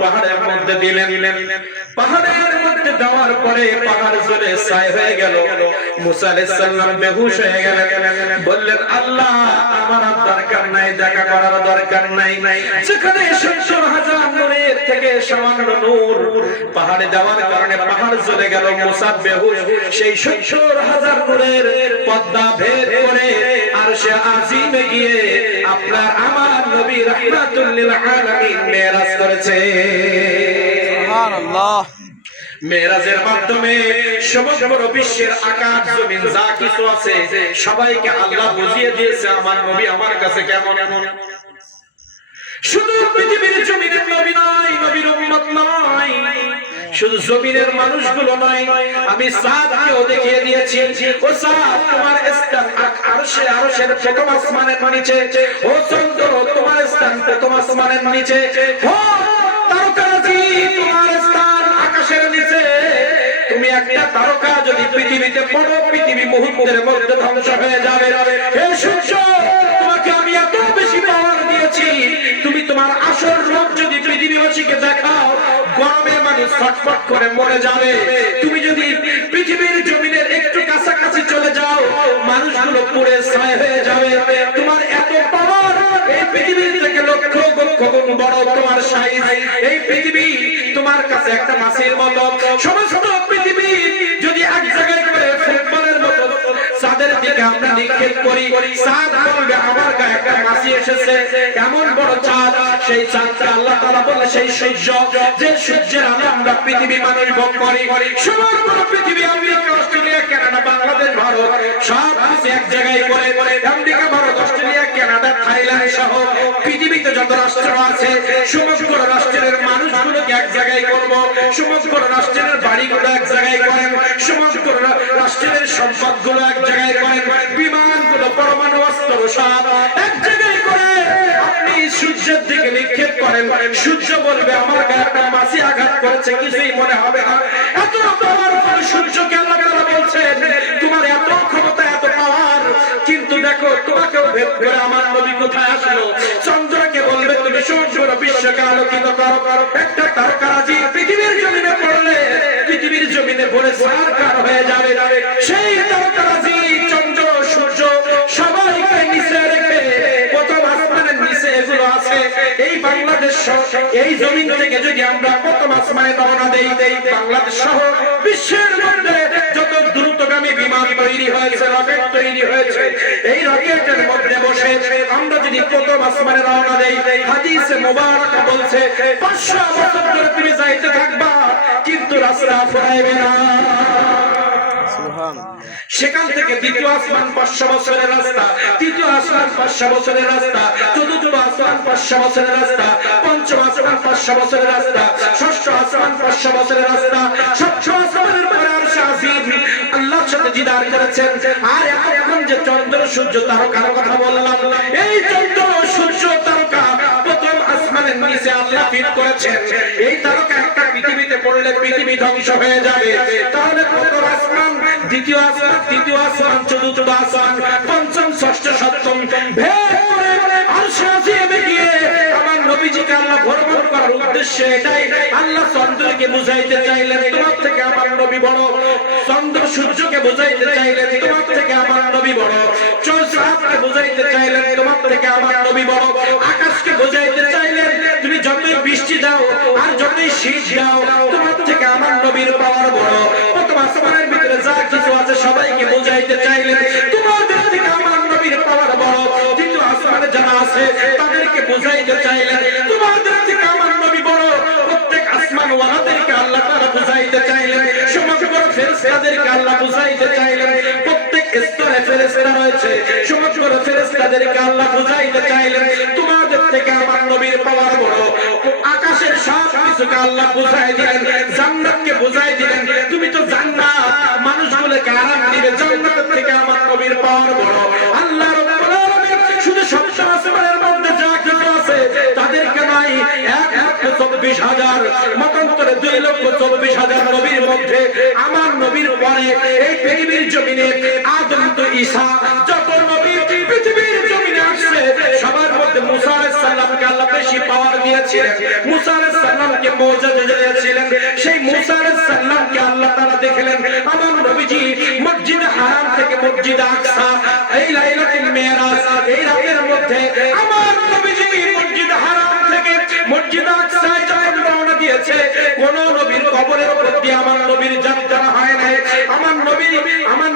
পাহাড়ের মধ্যে দিলেন। পাহাড়ের মধ্যে দেওয়ার পরে পাহাড় জ্বলে ছাই হয়ে গেল। মুসা আলাইহিস সালাম বেহুশ হয়ে গেলেন। বললেন, আল্লাহ আমার আর দরকার নাই, দেখা করার দরকার নাই। যেখানে 70,000 নূরের থেকে সামান্য নূর পাহাড়ে দেওয়ার কারণে পাহাড় জ্বলে গেল। মুসা বেহুশ। সেই 70,000 নূরের পর্দা ভেদ করে আরশে আজিমে গিয়ে আপনার আমার নবী রাহমাতুল লিল আলামিন মেরাজ করেছে। সুবহানাল্লাহ। মেরাজের মাধ্যমে সমগ্র বিশ্বের আকাশ জমিন যা কিছু আছে সবাইকে আল্লাহ বুঝিয়ে দিয়েছে আমার নবী আমার কাছে কেমন। শুধু পৃথিবীর জমিনের নবী নয়, নবীর উম্মত নয়, শুধু জমিনের মানুষগুলো নয়, আমি চাঁদকেও দেখিয়ে দিয়েছি। ও চাঁদ, তোমার স্থান আরশের প্রথম আসমানের নিচে। ও চন্দ্র, তোমার স্থান প্রথম আসমানের নিচে। ও তারকারাজি, তোমার স্থান আকাশের নিচে। তুমি একটা তারকা যদি পৃথিবীতে পড়ো, পৃথিবী মুহূর্তের মধ্যে ধ্বংস হয়ে যাবে। হে সূর্য, তোমাকে আমি এত বেশি পাওয়ার দিয়েছি, তুমি তোমার আসল রূপ যদি পৃথিবীবাসীকে দেখাও, গরমে মানুষ ছটফট করে মরে যাবে। তুমি যদি পৃথিবীর জমিনের একটু কাছাকাছি চলে যাও, মানুষগুলো পুড়ে ছাই হয়ে যাবে। তোমার এত পাওয়ার, এই পৃথিবীর থেকে লক্ষ লক্ষ গুণ বড় তোমার সাইজ। এই পৃথিবী তোমার কাছে একটা মাছির মতো। সমস্ত পৃথিবী যদি এক জায়গায় করে ফুটবলের মতো চাঁদের দিকে আমরা নিক্ষেপ করি, চাঁদ বলবে আমার গায়ে একটা মাছি এসেছে। এমন বড় চাঁদ, সেই চাঁদকে আল্লাহ তাআলা বলে সেই সূর্য, যে সূর্যের আলো আমরা পৃথিবী মানুষ ভোগ করি। সমগ্র পৃথিবী, America, Australia, Canada, Bangladesh, Bharat সব কিছু এক জায়গায় করে America, Bharat, Australia, Canada, Thailand সহ পৃথিবীতে যত রাষ্ট্র আছে সমগ্র রাষ্ট্রের মানুষগুলোকে এক জায়গায় করব। সমগ্র রাষ্ট্রের বাড়িগুলো এক জায়গায় করেন, সমগ্র রাষ্ট্রের সম্পদগুলো এক জায়গায় করেন, বিমানগুলো, পরমাণু অস্ত্র সব এক জায়গায় করে আপনি সূর্যের দিকে নিক্ষেপ করেন। সূর্য বলবে আমার গায়ে একটা মাছি আঘাত করেছে, কিছুই মনে হবে না। এত পাওয়ারফুল সূর্যকে আল্লাহ তাআলা বলছেন তোমার এত ক্ষমতা, এত পাওয়ার, কিন্তু দেখো তোমাকেও ভেদ করে আমার নবী কোথায় আসলো। চন্দ্রকে বলবে তুমি সমগ্র বিশ্বকে আলোকিত করো। একটা তারকারাজি পৃথিবীর জমিনে পড়লে পৃথিবীর জমিনে ভরে সারকার হয়ে যাবে। সেই তারকারাজি চন্দ্র, সূর্য সবাইকে নিচে রেখে প্রথম আসমানের নিচে এগুলো আছে। এই বাংলাদেশ, এই জমিন থেকে যদি আমরা প্রথম আসমানে রওনা দেই, বাংলাদেশ সহ বিশ্বের মধ্যে যত দ্রুতগামী বিমান তৈরি হয়েছে, রকেট তৈরি হয়েছে, এই রকেটের মধ্যে বসে আমরা যদি প্রথম আসমানে রওনা দেই, হাদিসে মুবারাকা বলছে 500 বছর ধরে তুমি যাইতে থাকবা, কিন্তু রাস্তা ফুরাইবে না। সেখান থেকে দ্বিতীয় আসমান 500 বছরের রাস্তা, তৃতীয় আসমান 500 বছরের রাস্তা, চতুর্থ আসমান 500 বছরের রাস্তা, পঞ্চম আসমান 500 বছরের রাস্তা, ষষ্ঠ আসমান 500 বছরের রাস্তা, সপ্তম আসমানের পরে আরশে আজিম আল্লাহর সাথে দিদার করেছেন। আর এখন যে চন্দ্র, সূর্য, তারকার কথা বললাম, এই চন্দ্র, সূর্য, তারকা প্রথম আসমানের নিচে আল্লাহ ফিট করেছেন। এই তারকা একটা পৃথিবীতে পড়লে পৃথিবী ধ্বংস হয়ে যাবে। তাহলে প্রথম আসমান, দ্বিতীয় আসমান, তৃতীয় আসমান, চতুর্থ আসমান, পঞ্চম, ষষ্ঠ, সপ্তম ভেদ করে আরশে আজিমে গিয়ে আমার নবীজিকে আল্লাহ ভ্রমণ করার উদ্দেশ্যে এটাই আল্লাহ চন্দ্রকে বুঝাইতে চাইলেন তোমার থেকে আমার নবী বড়। চন্দ্র, সূর্যকে বুঝাইতে চাইলেন তোমার থেকে আমার নবী বড়। চাঁদকে বুঝাইতে চাইলেন তোমার থেকে আমার নবী বড়। আকাশকে বুঝাইতে চাইলেন তুমি যতই বৃষ্টি দাও আর যতই শীত দাও, তোমার থেকে আমার নবীর পাওয়ার বড়। প্রথম আসমানের ভিতরে যা কিছু আছে সবাইকে বুঝাইতে চাইলেন তোমাদের থেকে আমার নবীর পাওয়ার বড়। দ্বিতীয় আসমানে যারা আছে তাদেরকে বুঝাইতে চাইলেন তোমাদের থেকে আমার নবী বড়। প্রত্যেক আসমান ওয়ালাদেরকে আল্লাহ তাআলা বুঝাইতে চাইলেন, সমগ্র ফেরেশতাদেরকে আল্লাহ বুঝাইতে চাইলেন। প্রত্যেক স্তরে ফেরেশতা রয়েছে, সমগ্র ফেরেশতাদেরকে আল্লাহ বুঝাইতে চাইলেন তোমাদের থেকে আমার নবীর পাওয়ার বড়। আকাশের সব কিছুকে আল্লাহ বুঝাই দিলেন, জান্নাতকে বুঝাই দিলেন তুমি তো জান্নাত, মানুষগুলোকে আরাম দিবে, জান্নাতের থেকে আমার নবীর পাওয়ার বড়। আল্লাহ রাব্বুল আলামিন শুধু সপ্তম আসমানের মধ্যে যা কিছু আছে তাদেরকে নয়, 1,24,000 মতান্তরে 2,24,000 নবীর মধ্যে আমার নবীর পরে এই পৃথিবীর জমিনে আদম তো ঈসা যত নবী পৃথিবীর জমিনে আসছে সবার মধ্যে মুসা সাল্লামকে আল্লাহ বেশি পাওয়ার দিয়েছিলেন, মুসা আলাইহিস সালামকে মুজিজা দিয়েছিলেন। সেই মুসা আলাইহিস সালামকে আল্লাহ তাআলা দেখলেন আমার নবীজি মসজিদ হারাম থেকে মসজিদ আকসা, এই লাইলাতুল মিরাজ, এই রাতের মধ্যে আমার নবীজি মসজিদ হারাম থেকে মসজিদ আকসায় যখন রওনা দিয়েছে, কোন নবীর কবরের উপর দিয়ে আমার নবীর যাত্রা হয় নাই। আমার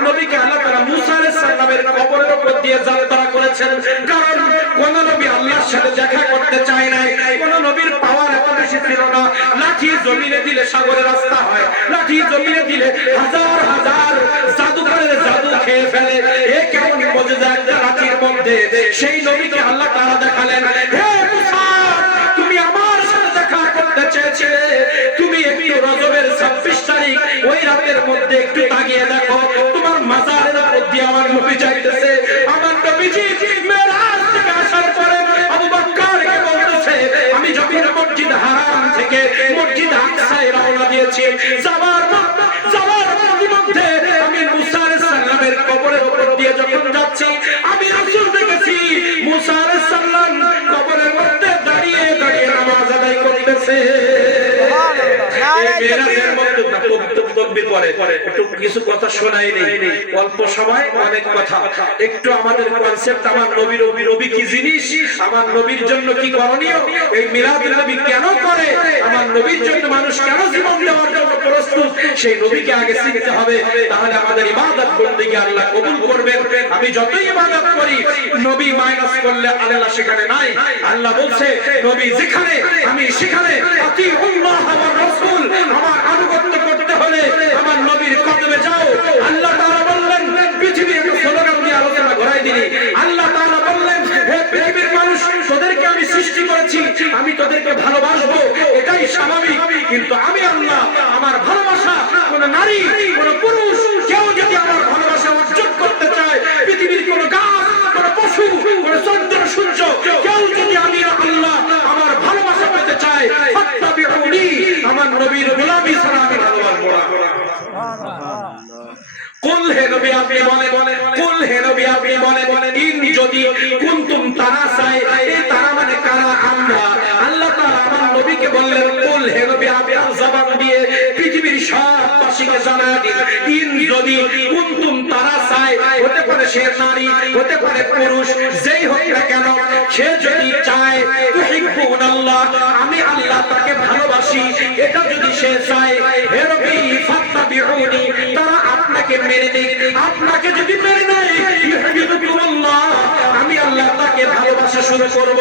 নবীকে আল্লাহ তাআলা মুসা আলাইহিস সালামের কবরের উপর দিয়ে যাত্রা করেছেন, কারণ কোন নবী আল্লাহর সাথে দেখা করতে চায় নাই। কোন নবীর পাওয়ার এত বেশি ছিল না। লাঠি জমিনে দিলে সাগরের রাস্তা হয়, লাঠি জমিনে দিলে হাজার হাজার জাদুকরের জাদু খেয়ে ফেলে। এ কেমন মুজিজা একটা লাঠির মধ্যে। সেই নবীকে আল্লাহ তাআলা দেখালেন, হে মুসা, তুমি আমার সাথে দেখা করতে চেয়েছিলে, তুমি একটু রজবের 26 তারিখ ওই রাতের মধ্যে একটু তাকিয়ে দেখো, তোমার মাজারের উপর দিয়ে আমার নবী যাইতেছে। আমার নবীজি মেরাজ থেকে আসার পরে আবু বকরকে বলতেছে, আমি যখন মসজিদ হারাম থেকে মসজিদ আকসায় রওনা দিয়েছি, যাওয়ার মধ্যে আমি মুসা আলাইহিস সালামের কবরের উপর দিয়ে যখন যাচ্ছি, আমি রাসূল দেখেছি মুসা আলাইহিস সালাম কবরের মধ্যে দাঁড়িয়ে দাঁড়িয়ে নামাজ আদায় করতেছে। কিছু কথা শোনাই নেই, অল্প সময় অনেক কথা। একটু আমাদের কনসেপ্ট, আমার নবী কি জিনিস, আমার নবীর জন্য কি করণীয়, এই মিলাদুন নবী কেন করে, আমার নবীর জন্য মানুষ কেন জীবন দেওয়ার জন্য প্রস্তুত, সেই নবীকে আগে শিখতে হবে। তাহলে আমাদের ইবাদত বন্দেগী আল্লাহ কবুল করবেন। আমি যতই ইবাদত করি, নবী মাইনাস করলে আল্লাহ সেখানে নাই। আল্লাহ বলছে নবী যেখানে আমি সেখানে, আতিউল্লাহ ওয়া রাসূল, আমার আনুগত্য করতে হলে আমার নবীর কদমে যাও। আল্লাহ তাআলা বললেন, পৃথিবীর একটা স্লোগান দিয়ে আলোচনা ঘোরাই দিলি। আল্লাহ তাআলা বললেন, হে পৃথিবীর মানুষ, তোদেরকে আমি সৃষ্টি করেছি, আমি তোদেরকে ভালোবাসবো, এটাই স্বাভাবিক। কিন্তু আমি আল্লাহ, আমার ভালোবাসা কোন নারী, কোন পুরুষ, কেউ যদি আমার ভালোবাসা অর্জন করতে চায়, পৃথিবীর কোন গাছ, কোন পশু, কোন চন্দ্র সূর্য, কেউ যদি আমি আল্লাহ আমার ভালোবাসা পেতে চায়, ফাত্তাবিউনি, আমার নবীর গোলামি ছাড়া আমি ভালোবাসবো না। কুল হে নবী আপনি বলেন, কুল হে নবী আপনি বলেন, ইন যদি কুনতুম তারাসাই, এই তারা মানে কারা, আমরা। আল্লাহ তাআলা আমার নবীকে বললেন, কুল হে নবী আপনি জবান দিয়ে পৃথিবীর সব বাসীকে জানায় দিন, ইন যদি কুনতুম তারাসাই, হতে পারে সে নারী, হতে পারে পুরুষ, যেই হোক না কেন, সে যদি চায় তুহিব্বুনাল্লাহ, আমি আল্লাহ তাকে ভালোবাসি, এটা যদি সে চায়, হে নবী ফাত্তাবিউনি, তারা আপনাকে মেনে নিক। আপনাকে যদি মেনে নেয়, ইউহিব্বুকুমুল্লাহ, আমি আল্লাহ তাকে ভালোবাসা শুরু করব।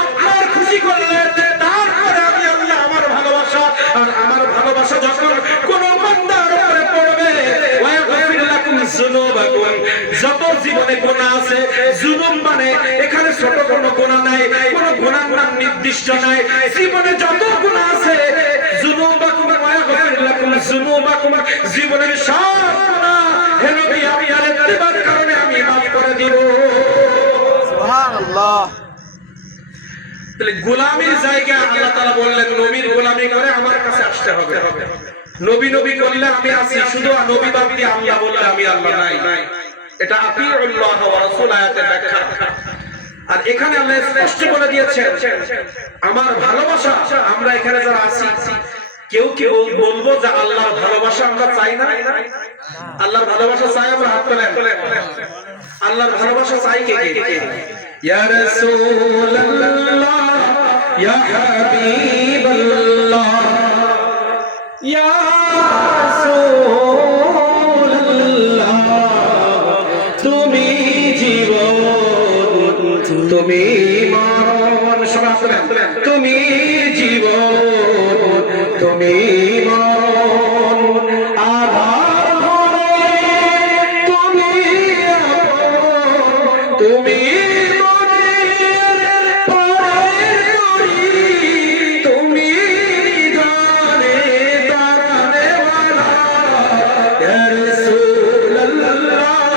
আপনার খুশি করলে তারপরে আমি আল্লাহ আমার ভালোবাসা, আর আমার ভালোবাসা যখন কোন বান্দার উপরে পড়বে, ওয়া ইয়াগফির লাকুম যুনুবাকুম, যত জীবনে গুনাহ আছে, যুনুব মানে এখানে ছোট কোনো গুনাহ নাই, কোন গুনার নাম নির্দিষ্ট নাই, জীবনে যত গুনাহ আছে, যুনুবাকুম ওয়া ইয়াগফির লাকুম যুনুবাকুম, জীবনের সব গুনাহ হে নবী আপনার ইত্তিবার কারণে আমি মাফ করে দিব। সুবহানাল্লাহ। তাহলে গোলামির জায়গায় আল্লাহ তাআলা বললেন, নবীর গোলামি করে আমার কাছে আসতে হবে। নবী করলে আমি আছি, শুধু নবী বাদ দিয়ে আল্লাহ বললে আমি আল্লাহ নাই। এটা আতিউল্লাহ ওয়া রাসূল আয়াতের ব্যাখ্যা। আর এখানে আল্লাহ স্পষ্ট বলে দিয়েছেন, আমার ভালোবাসা, আমরা এখানে যারা আছি, কেউ কেউ বলবো যে আল্লাহর ভালোবাসা আমরা চাই না। আল্লাহর ভালোবাসা চাই আমরা, হাত তোলেন। আল্লাহর ভালোবাসা চাই কে কে? ইয়া রাসূলুল্লাহ, ইয়া হাবিবাল্লাহ, ইয়া রাসূলুল্লাহ, তুমি জীবন, তুমি মরণ, সবাই বলেন, তুমি জীবন, তুমি মরণ, আধার ঘরে তুমি আপন, তুমি মনের পরের তরি, তুমি নিদানে দাঁড়ানেওয়ালা, ইয়া রাসূলুল্লাহ,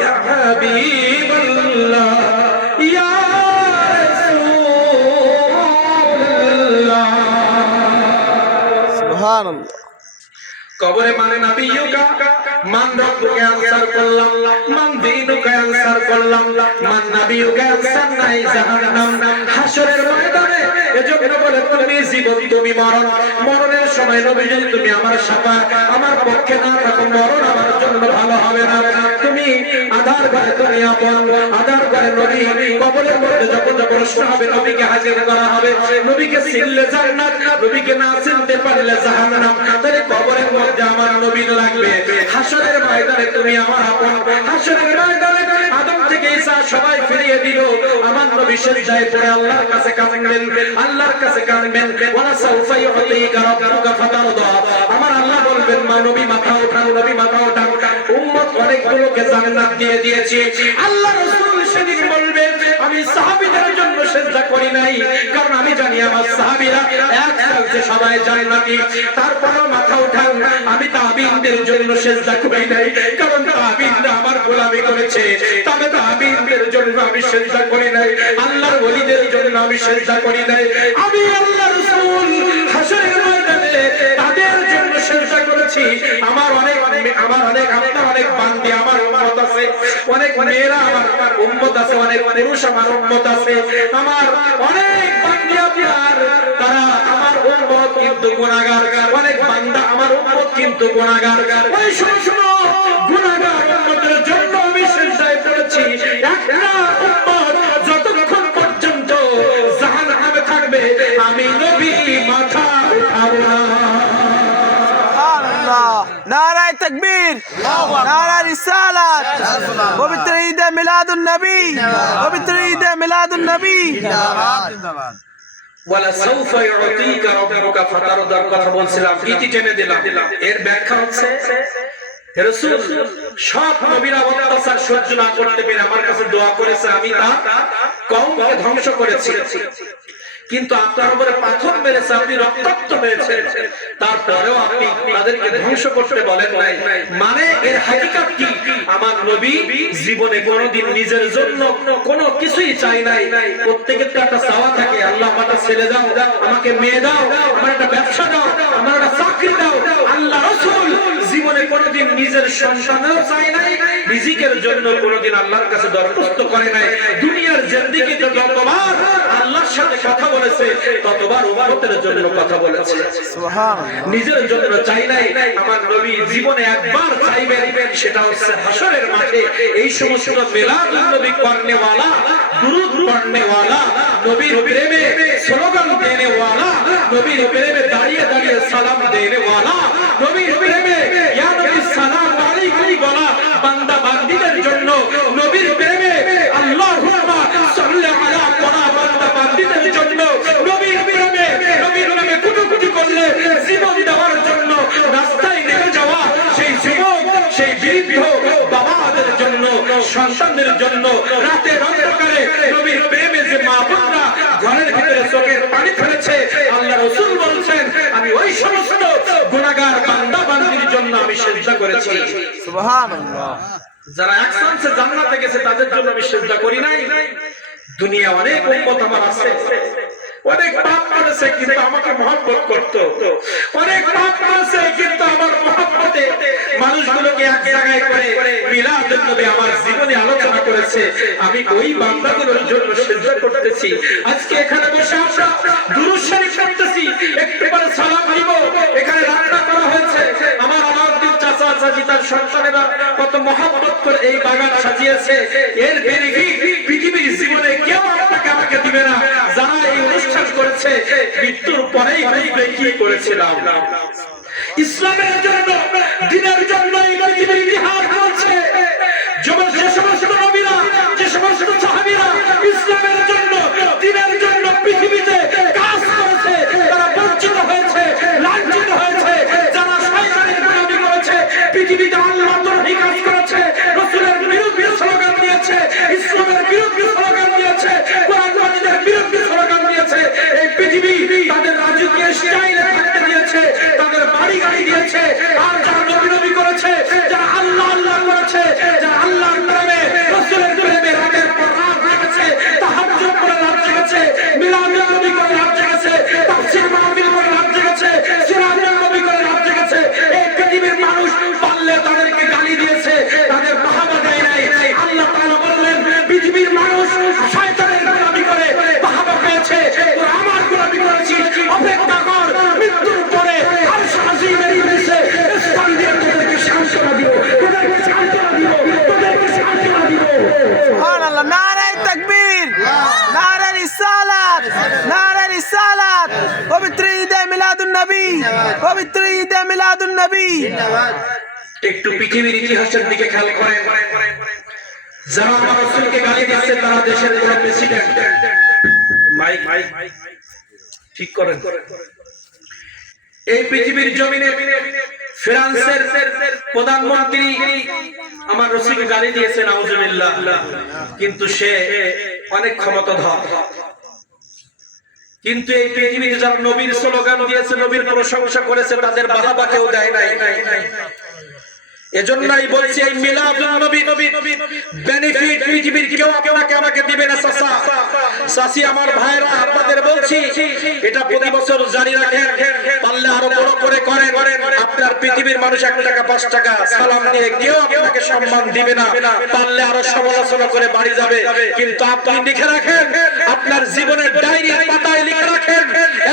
ইয়া হাবিবাল্লাহ, ইয়া রাসূলুল্লাহ। সুবহানাল্লাহ। কবরে মানে নাবিয়ুকা মান রব্বুকে আনসার করলাম, মান দীনুকে আনসার করলাম, মান নাবিয়ুকে আনসার নাই জাহান্নাম। হাসরের ময়দানে এজন্য বলে তুমি জীবন তুমি মরণ, মরণের সময় নবী যদি তুমি আমার শাফাআত আমার পক্ষে না থাকো, মরণ আমার জন্য ভালো হবে না। তুমি আধার ঘরে তুমি আপন, আধার ঘরে নবী, কবরের মধ্যে যখন প্রশ্ন হবে নবীকে হাজির করা হবে, নবীকে চিনলে জান্নাত, নবীকে না চিনতে পারলে জাহান্নাম। তাহলে কবরের মধ্যে আমার নবী লাগবে, হাসরের ময়দানে তুমি আমার আপন। হাসরের ময়দানে আদম থেকে ঈসা সবাই ফিরিয়ে দিল, আমার নবী সিজদায় পড়ে আল্লাহর কাছে কাঁদবেন, আল্লাহর কাছে কাঁদবেন। ওয়ালা সাউফা ইউতিকা রাব্বুকা ফাতারদা, আমার আল্লাহ বলবেন মা নবী মাথা ওঠাও, নবী মাথা ওঠাও, উম্মত অনেকগুলোকে জান্নাত দিয়ে দিয়েছি। আল্লাহ রাসূল সেদিন বলবেন আমি সাহাবীদের জন্য সিজদা করি নাই, কারণ আমি জানি আমার সাহাবীরা একসাথে সবাই জান্নাতি। তারপরেও মাথা উঠান, আমি তাবিঈনদের জন্য সিজদা করি নাই, কারণ তাবিঈনরা আমার গোলামি করেছে। তবে তাবিঈনদের জন্য আমি সিজদা করি নাই, আল্লাহর ওলিদের জন্য আমি সিজদা করি নাই। আমি আল্লাহ রাসূল হাসরের ময়দানে তাদের জন্য সিজদা করেছি। আমার অনেক আপনার অনেক বান্দি আমার উম্মত আছে, অনেক মেয়েরা আমার উম্মত আছে, অনেক পুরুষ আমার উম্মত আছে, আমার অনেক বান্দি আপনার তারা আমার উম্মত কিন্তু গুনাহগার, অনেক বান্দা আমার উম্মত কিন্তু গুনাহগার। ওই সমস্ত গুনাহগার উম্মতের জন্য আমি সিজদায় পড়েছি। একটা উম্মত যতক্ষণ পর্যন্ত জাহান্নামে থাকবে আমি নবী মাথা উঠাবো না। নারায়ে তাকবীর, নারায়ে রিসালাত, পবিত্র ঈদে মিলাদুন নবী, পবিত্র ঈদে মিলাদুন নবী। ওয়ালা সাউফা ইউতিকা রাব্বুকা ফাতারদার কথা বলছিলাম, ইতি টেনে দিলাম। এর ব্যাখ্যা হচ্ছে রাসূল সব নবীরা অত্যাচার সহ্য না করতে পেরে আমার কাছে দোয়া করেছে, আমি তার কওমকে ধ্বংস করেছি। কিন্তু আপনার উপরে পাথর মেরেছে, আপনি রক্তাক্ত হয়েছেন, তারপরেও আপনি তাদেরকে ধ্বংস করতে বলেন নাই। মানে এর হাকিকত কি? আমার নবী জীবনে কোনোদিন নিজের জন্য কোনো কিছুই চাই নাই। প্রত্যেকের তো একটা চাওয়া থাকে, আল্লাহ আমাকে ছেলে দাও, আমাকে মেয়ে দাও, আমার একটা ব্যবসা দাও, আমার একটা চাকরি দাও। আল্লাহ রাসূল জীবনে কোনোদিন নিজের সন্তানও চাই নাই, রিজিকের জন্য কোনোদিন আল্লাহর কাছে দরখাস্ত করে নাই। দুনিয়ার জিন্দেগিতে যতবার আল্লাহর সাথে কথা বলেছে ততবার উম্মতের জন্য কথা বলেছে, সুবহানাল্লাহ। নিজের জন্য চাই নাই। আমার নবী জীবনে একবার চাইবেন, সেটা হচ্ছে হাসরের মাঠে এই সমস্ত মিলাদুন নবী করনে ওয়ালা, দুরূদ পড়নে ওয়ালা, নবীর প্রেমে স্লোগান দেনে ওয়ালা, নবীর প্রেমে দাঁড়িয়ে দাঁড়িয়ে সালাম দেনে ওয়ালা, নবীর প্রেমে ইয়া নবী সালাম আলাইকুম বলা বান্দা বান্দীদের জন্য, নবীর প্রেমে আল্লাহুম্মা সাল্লি আলা বলা বান্দা বান্দীদের জন্য, নবীর প্রেমে কুটুকুটি করলে জীবন দেওয়ার জন্য রাস্তায় নেমে যাওয়া সেই যুবক, সেই বৃদ্ধ বাবাদের জন্য, সন্তানদের জন্য, রাতের অন্ধকারে নবীর প্রেমে যে মা বোনরা ঘরের ভিতরে চোখের পানি ফেলেছে, আল্লাহ রাসূল বলছেন আমি ওই সমস্ত গুনাহগার বান্দা বান্দীর জন্য আমি সিজদা করেছি, সুবহানাল্লাহ। যারা এক চান্সে জান্নাতে গেছে তাদের জন্য আমি সিজদা করি নাই। দুনিয়া অনেক উম্মত আমার আছে, অনেক পাপ করেছে কিন্তু আমাকে মহব্বত করতো, অনেক পাপ করেছে কিন্তু আমার মহব্বতে মানুষগুলোকে এক জায়গায় করে মিলাদুন নবী আমার জীবনে আলোচনা করেছে। আমি ওই বান্দাগুলোর জন্য সিজদা করতেছি। আজকে এখানে বসে আমরা দুরূদ শরীফ পড়তেছি, একবারে সালাম দিব। এখানে রান্না করা হয়েছে, আমার চাচা চাচি তার সন্তানেরা কত মহব্বত করে এই বাগান সাজিয়েছে। এর বেনিফিট পৃথিবীর জীবনে কেউ আপনাকে আমাকে দিবে না। যারা এই অনুষ্ঠান করেছে মৃত্যুর পরেই বুঝবে কি করেছিলাম। ইসলামের জন্য, দ্বীনের জন্য এই পৃথিবীর ইতিহাস বলছে যে সমস্ত নবীরা, যে সমস্ত সাহাবীরা ইসলামের জন্য, দ্বীনের জন্য পৃথিবীতে কাজ করেছে, তারা বঞ্চিত হয়েছে, লাঞ্ছিত হয়েছে। যারা শয়তানের গোলামি করেছে, পৃথিবীতে আল্লাহর তরফি কাজ করেছে, রাসূলের বিরুদ্ধে স্লোগান দিয়েছে, ইসলামের বিরুদ্ধে স্লোগান দিয়েছে, কোরআন ওয়াজিদের বিরুদ্ধে স্লোগান দিয়েছে, এই পৃথিবী তাদের রাজকীয় স্টাইলে থাকতে দিয়েছে, তাদের বাড়ি গাড়ি দিয়েছে। আর যারা নবী নবী করেছে, যারা আল্লাহ আল্লাহ করেছে, যারা আল্লাহর প্রেমে রাসূলের প্রেমে রাতের পর রাত জেগেছে, তাহাজ্জুদ করে রাত জেগেছে, মিলাদুন নবী করে রাত জেগেছে, তাফসীর মাহফিল করে রাত জেগেছে, সিরাজুল নবী করে রাত জেগেছে, এই পৃথিবীর মানুষ পারলে তাদেরকে মিলাদুন নবী, পবিত্র ঈদে মিলাদুন নবী। একটু পৃথিবীর ইতিহাসের দিকে খেয়াল করেন, যারা আমার রাসূলকে গালি দিচ্ছে তারা দেশের কোন প্রেসিডেন্ট, মাইক ঠিক করেন, এই পৃথিবীর জমিনে ফ্রান্সের প্রধানমন্ত্রী আমার রাসূলকে গালি দিয়েছে নাউজুবিল্লাহ, কিন্তু সে অনেক ক্ষমতাধর। কিন্তু এই পৃথিবীতে যারা নবীর স্লোগান দিয়েছে, নবীর প্রশংসা করেছে, তাদের বাহাবা কেউ দেয় নাই। এজন্যই বলছি এই মিলাদুন নবী বেনিফিট পৃথিবীর কেউ আপনাকে আমাকে দিবে না। চাচা চাচি আমার ভাইরা আপনাদের বলছি, এটা প্রতি বছর জারি রাখেন, পারলে আরো বড় করে করেন। আপনার পৃথিবীর মানুষ 1 টাকা 5 টাকা সালাম দিয়ে কেউ আপনাকে সম্মান দিবে না, পারলে আরো সমালোচনা করে বাড়ি যাবে। কিন্তু আপনি লিখে রাখেন, আপনার জীবনের ডায়েরির পাতায় লিখে রাখেন,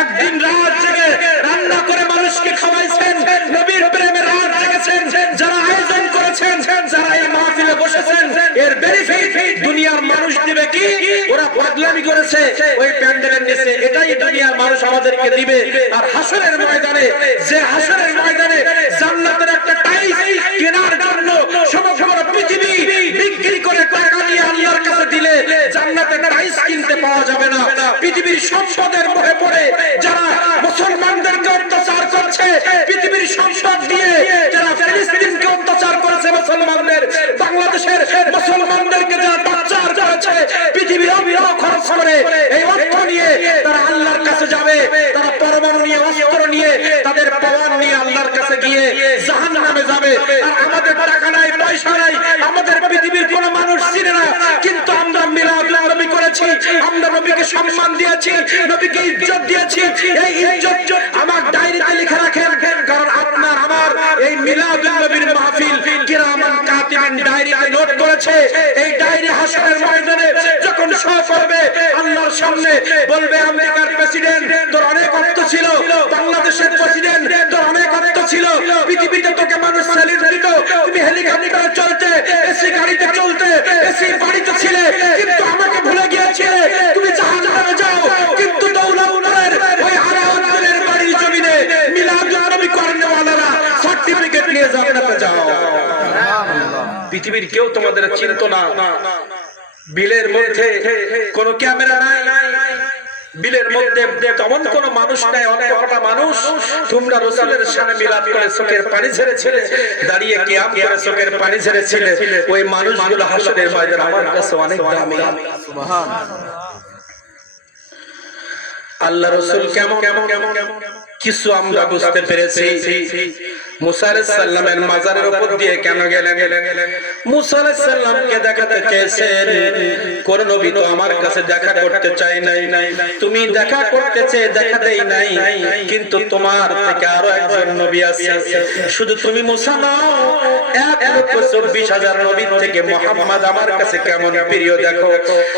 একদিন রাত জেগে রান্না করে মানুষকে খাওয়াইছেন, নবীর প্রেমে রাত জেগেছেন, যারা আয়োজন করেছেন, যারা এই মাহফিলে বসেছেন, এর বেনিফিট দুনিয়ার মানুষ দিবে কি? ওরা পাগলামি করেছে ওই প্যান্ডেলের নিচে, এটাই দুনিয়ার মানুষ আমাদেরকে দিবে। আর হাসরের ময়দানে, যে হাসরের ময়দানে জান্নাতের একটা টাইস কেনার জন্য সমগ্র পৃথিবী বিক্রি করে টাকা নিয়ে আল্লাহর কাছে দিলে জান্নাতের টাইস কিনতে পাওয়া যাবে না। পৃথিবীর সম্পদের মোহে পড়ে যারা মুসলমানদেরকে অত্যাচার করছে, পৃথিবীর সম্পদ দিয়ে যারা ফিলিস্তিনকে অত্যাচার করেছে, মুসলমানদের বাংলাদেশের মুসলমানদেরকে যারা অত্যাচার করেছে, পৃথিবীর অবিরাম খরচ করে এই অর্থ নিয়ে তারা আল্লাহর কাছে যাবে, তারা পরমাণু নিয়ে, অস্ত্র নিয়ে, তাদের পাওয়ার নিয়ে আল্লাহর কাছে গিয়ে জাহান্নামে যাবে। আর আমাদের টাকা নাই, পয়সা নাই, আমাদের পৃথিবীর কোনো মানুষ চিনে না, কিন্তু আমরা মিলাদুন নবী করেছি, আমরা নবীকে সম্মান দিয়েছি, নবীকে ইজ্জত দিয়েছি। এই ইজ্জত আমার ডায়েরিতে লিখে রাখেন, কারণ আপনার আমার এই মিলাদুন নবীর মাহফিল কিরামান কাতিবিন ডায়েরিতে নোট করেছে। এই ডায়েরি হাসরের ময়দানে যখন শো করবে, আল্লাহর সামনে বলবে, আমেরিকার প্রেসিডেন্ট তোর অনেক অর্থ ছিল, বাংলাদেশের প্রেসিডেন্ট তোর অনেক অর্থ ছিল, পৃথিবীতে তোকে মানুষ স্যালুট দিত, তুমি হেলিকপ্টারে চলতে, এসি গাড়িতে চলতে, এসি বাড়িতে ছিলে, কিন্তু আমাকে ভুলে গিয়েছিলে। তুমি জাহান্নামে যাও, কিন্তু দৌলতপুরের ওই আলাউদ্দিনের বাড়ির জমিনে মিলাদুন নবী করেনওয়ালারা সার্টিফিকেট নিয়ে জান্নাতে যাও। পৃথিবীর কেউ তোমাদের চিনতো না। বিলের মধ্যে কোনো ক্যামেরা নাই, বিলের মধ্যে তেমন কোন মানুষ নাই, অনেক কটা মানুষ। তোমরা রাসূলের সামনে মিলাদ করে চোখের পানি ঝেড়েছিলে, দাঁড়িয়ে কিয়াম করে চোখের পানি ঝেড়েছিলে। ওই মানুষগুলো হাসরের ময়দানে আমার কাছে অনেক দামি। সুবহানাল্লাহ। আল্লাহ রাসূল কেমন কিছু আমরা বুঝতে পেরেছি। মুসা আলাইহিস সালামের মাজারের উপর দিয়ে কেন গেলেন? মুসা আলাইহিস সালামকে দেখাতে চেয়েছেন, কোন নবী তো আমার কাছে দেখা করতে চায় নাই, তুমি দেখা করতে চেয়ে দেখা দেই নাই, কিন্তু তোমার থেকে আরো একজন নবী আছে। শুধু তুমি মুসা নাও, 1,40,000 নবীর থেকে মুহাম্মদ আমার কাছে কেমন প্রিয় দেখো।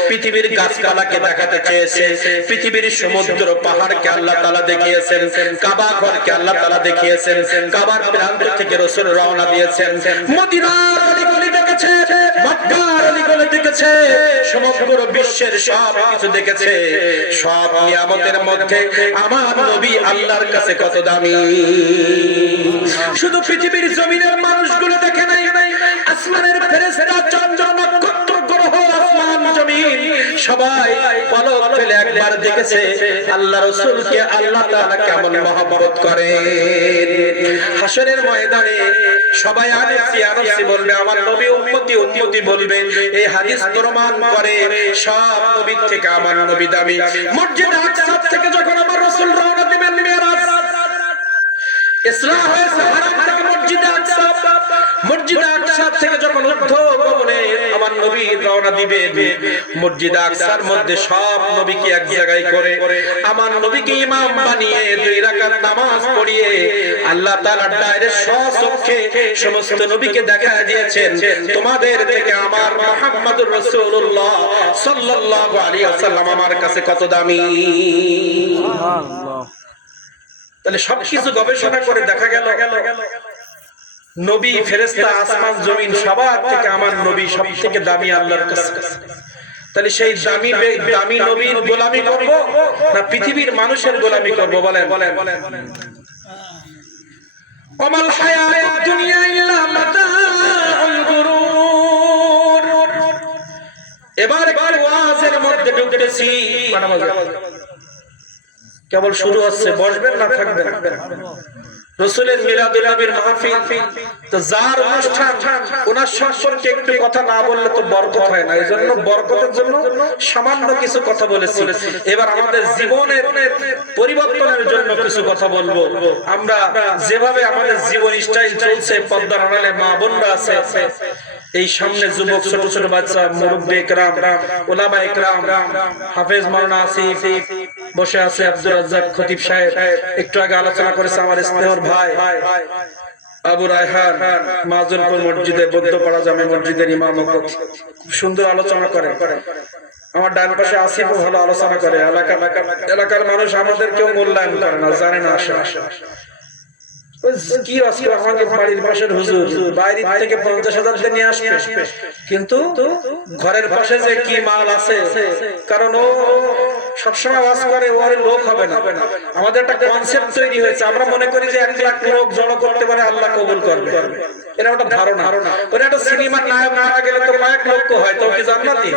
পৃথিবীর গাছপালাকে দেখাতে চেয়েছে, পৃথিবীর সমুদ্র পাহাড়কে আল্লাহ তাআলা দেখিয়েছেন, কাবা ঘরকে আল্লাহ তাআলা দেখিয়েছেন, কাবার প্রান্ত থেকে রাসূল রওনা দিয়েছেন, মদিনার অলিগলি দেখেছে, মক্কার অলিগলি দেখেছে, সমগ্র বিশ্বের সব কিছু দেখেছে। সব নিয়ামতের মধ্যে আমার নবী আল্লাহর কাছে কত দামি। শুধু পৃথিবীর জমিনের মানুষগুলো দেখে নাই, আসমানের ফেরেশতা, চন্দ্র, নক্ষত্র, গ্রহ, আসমান, জমিন সবাই পলক ফেলে একবার দেখেছে আল্লাহ রাসূলকে আল্লাহ তাআলা কেমন মহব্বত করেন। হাসরের ময়দানে সবাই আনসি আনসি বলবে, আমার নবী উম্মতি উম্মতি বলবে। এই হাদিস প্রমাণ করে সব নবীর থেকে আমার নবী দামি। মসজিদে আকসা থেকে যখন আমার রাসূল রওনা দিবেন মিরাজ, ইসরা হয়েছে হারাম থেকে মসজিদে আকসা, মসজিদে আকসা থেকে যখন ঊর্ধ্বগমনে আমার নবী রওনা দিবেন, মসজিদে আকসার মধ্যে সব নবীকে এক জায়গায় করে আমার নবীকে ইমাম বানিয়ে 2 রাকাত নামাজ পড়িয়ে আল্লাহ তাআলা ডাইরেক্ট স্বচক্ষে সমস্ত নবীকে দেখায় দিয়েছেন, তোমাদের থেকে আমার মুহাম্মদুর রাসূলুল্লাহ সাল্লাল্লাহু আলাইহি ওয়াসাল্লাম আমার কাছে কত দামি। সুবহানাল্লাহ। তাহলে সবকিছু গবেষণা করে দেখা গেল নবী, ফেরেশতা, আসমান, জমিন সবার থেকে আমার নবী সবথেকে দামি আল্লাহর কাছে। তাহলে সেই দামি নবীর গোলামি করব না পৃথিবীর মানুষের গোলামি করব? বলেন ওমাল হায়াতুদ দুনিয়া ইল্লা মাতাউল গুরুর। এবার ওয়াজের মধ্যে ঢুকেছি, কেবল শুরু হচ্ছে, বসবেন না থাকবেন? রাসূলের মিলাদুল নবীর মাহফিল, তো যার অনুষ্ঠান ওনার সম্পর্কে একটু কথা না বললে তো বরকত হয় না। এইজন্য বরকতের জন্য সামান্য কিছু কথা বলেছি। এবার আমাদের জীবনের পরিবর্তনের জন্য কিছু কথা বলবো। আমরা যেভাবে আমাদের জীবন স্টাইল চলছে, পর্দার আড়ালে মা বোনরা আছে, এই সামনে যুবক, ছোট ছোট বাচ্চা, মুরব্বি ইকরাম, উলামা ইকরাম, হাফেজ মাওলানা আসিফ বসে আছে, আব্দুর রাজ্জাক খতিব সাহেব একটু আগে আলোচনা করেছে, আমার স্নেহর ভাই আবু রায়হান মাজনপুর মসজিদে, বৌদ্ধপাড়া জামে মসজিদের ইমাম, খুব সুন্দর আলোচনা করে। আমার ডান পাশে আসিফও ভালো আলোচনা করে। এলাকার মানুষ আমাদের কেউ মূল্যায়ন করে না, জানে না। কি আজকে আমাদের বাড়ির পাশের হুজুর বাইরে থেকে 50,000 দিয়ে নিয়ে আসবে, কিন্তু ঘরের পাশে যে কি মাল আছে, কারণ ও সবসময় ওয়াজ করে, ওর লোক হবে না। আমাদের একটা কনসেপ্ট তৈরি হয়েছে, আমরা মনে করি যে 1 লাখ লোক জড়ো করতে পারে, আল্লাহ কবুল করবে, এটা একটা ধারণা। ওরা একটা সিনেমার নায়ক মারা গেলে তো কয়েক লক্ষ হয়, তো কি জান্নাতি?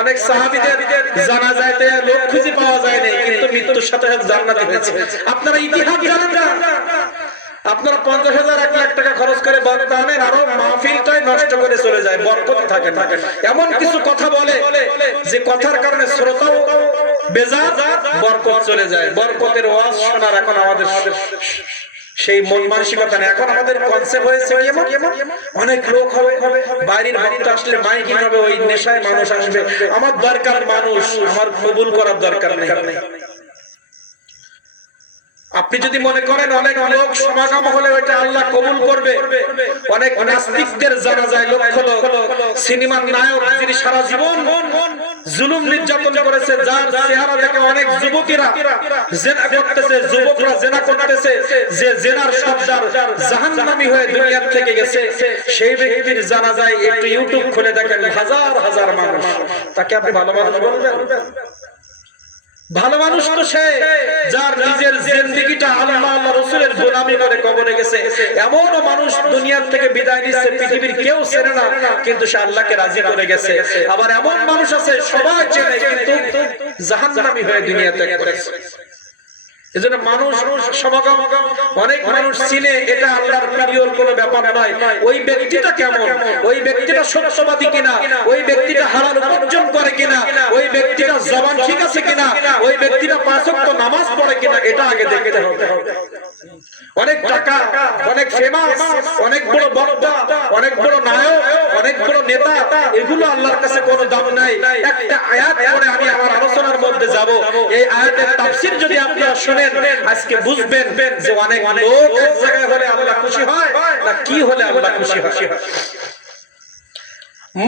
অনেক সাহাবীদের জানাজাতে লোক খুঁজে পাওয়া যায় না, কিন্তু মৃত্যুর সাথে সাথে জান্নাতি হয়েছে। আপনারা ইতিহাস জানেন না? আপনারা 50,000 1 লাখ টাকা খরচ করে বক্তা আনেন, আরো মাহফিলটাই নষ্ট করে চলে যায়, বরকত থাকে না। এমন কিছু কথা বলে যে কথার কারণে শ্রোতাও বেজার, বরকত চলে যায়। বরকতের ওয়াজ শোনার এখন আমাদের সেই মন মানসিকতা নেই। এখন আমাদের কনসেপ্ট হয়েছে এমন অনেক লোক হবে, বাইরের ভক্ত আসলে মাইকিং হবে, ওই নেশায় মানুষ আসবে। আমার দরকার মানুষ, আমার কবুল করার দরকার নেই। আপনি যদি মনে করেন অনেক লোক সমাগম হলে ওইটা আল্লাহ কবুল করবে, অনেক নাস্তিকদের জানা যায় লক্ষ লোক, সিনেমার নায়ক যিনি সারা জীবন জুলুম নির্যাতন করেছে, যার চেহারা দেখে অনেক যুবকেরা জেনা করতেছে, যুবকরা জেনা করতেছে, যে জেনার সর্দার জাহান্নামী হয়ে দুনিয়ার থেকে গেছে, সেই ব্যক্তির জানা যায় একটু ইউটিউব খুলে দেখেন, হাজার হাজার মানুষ। তাকে আপনি ভালো মানুষ বলবেন? ভালো মানুষ তো সে যার নিজের জিন্দেগিটা আল্লাহ আল্লাহ রাসূলের গোলামি করে কবরে গেছে। এমনও মানুষ দুনিয়ার থেকে বিদায় নিচ্ছে, পৃথিবীর কেউ চেনে না, কিন্তু সে আল্লাহকে রাজি করে গেছে। আবার এমন মানুষ আছে সবাই চেনে, কিন্তু জাহান্নামী হয়ে দুনিয়া ত্যাগ করেছে। এজন্য মানুষ সমাগম, অনেক মানুষ চিনে, এটা আল্লাহর প্রিয়র কোনো ব্যাপার নয়। ওই ব্যক্তিটা কেমন, ওই ব্যক্তিটা সত্যবাদী কিনা, ওই ব্যক্তিটা হালাল উপার্জন করে কিনা, ওই ব্যক্তিটা জবান ঠিক আছে কিনা, ওই ব্যক্তিটা 5 ওয়াক্ত নামাজ পড়ে কিনা, এটা আগে দেখতে হবে। অনেক টাকা, অনেক ফেমাস, অনেক বড় বক্তা, অনেক বড় নায়ক, অনেক বড় নেতা, এগুলো আল্লাহর কাছে কোনো দাম নাই। একটা আয়াত পড়ে আমি আমার আলোচনার মধ্যে যাব। এই আয়াতের তাফসীর যদি আপনারা শুনেন, আজকে বুঝবেন যে অনেক লোক এক জায়গায় হলে আল্লাহ খুশি হয় না কি হলে আল্লাহ খুশি হয়।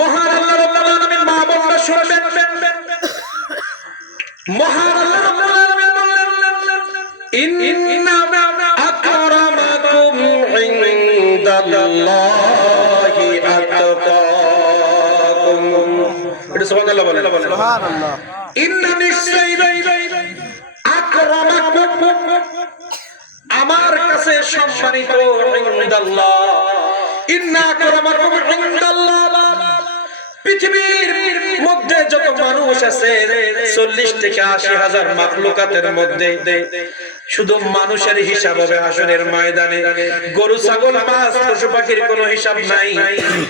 মহান আল্লাহ রাব্বুল আলামিন মা বোনরা শুনবেন, মহান আল্লাহ রাব্বুল আলামিন বললেন, ইন্না আকরামাকুম ইনদাল্লাহি আতকাকুম। এটা সুবহানাল্লাহ বলেন, সুবহানাল্লাহ। ইন্না আমার কাছে সম্মানিত ইনদাল্লাহ, ইন্না আকরামাকুম ইনদাল্লাহ। পৃথিবীর মধ্যে যত মানুষ আছে 40 থেকে 80 হাজার মাখলুকাতের মধ্যে শুধু মানুষের হিসাব হবে হাসরের ময়দানে। গরু ছাগল মাছ পশু পাখির কোনো হিসাব নাই,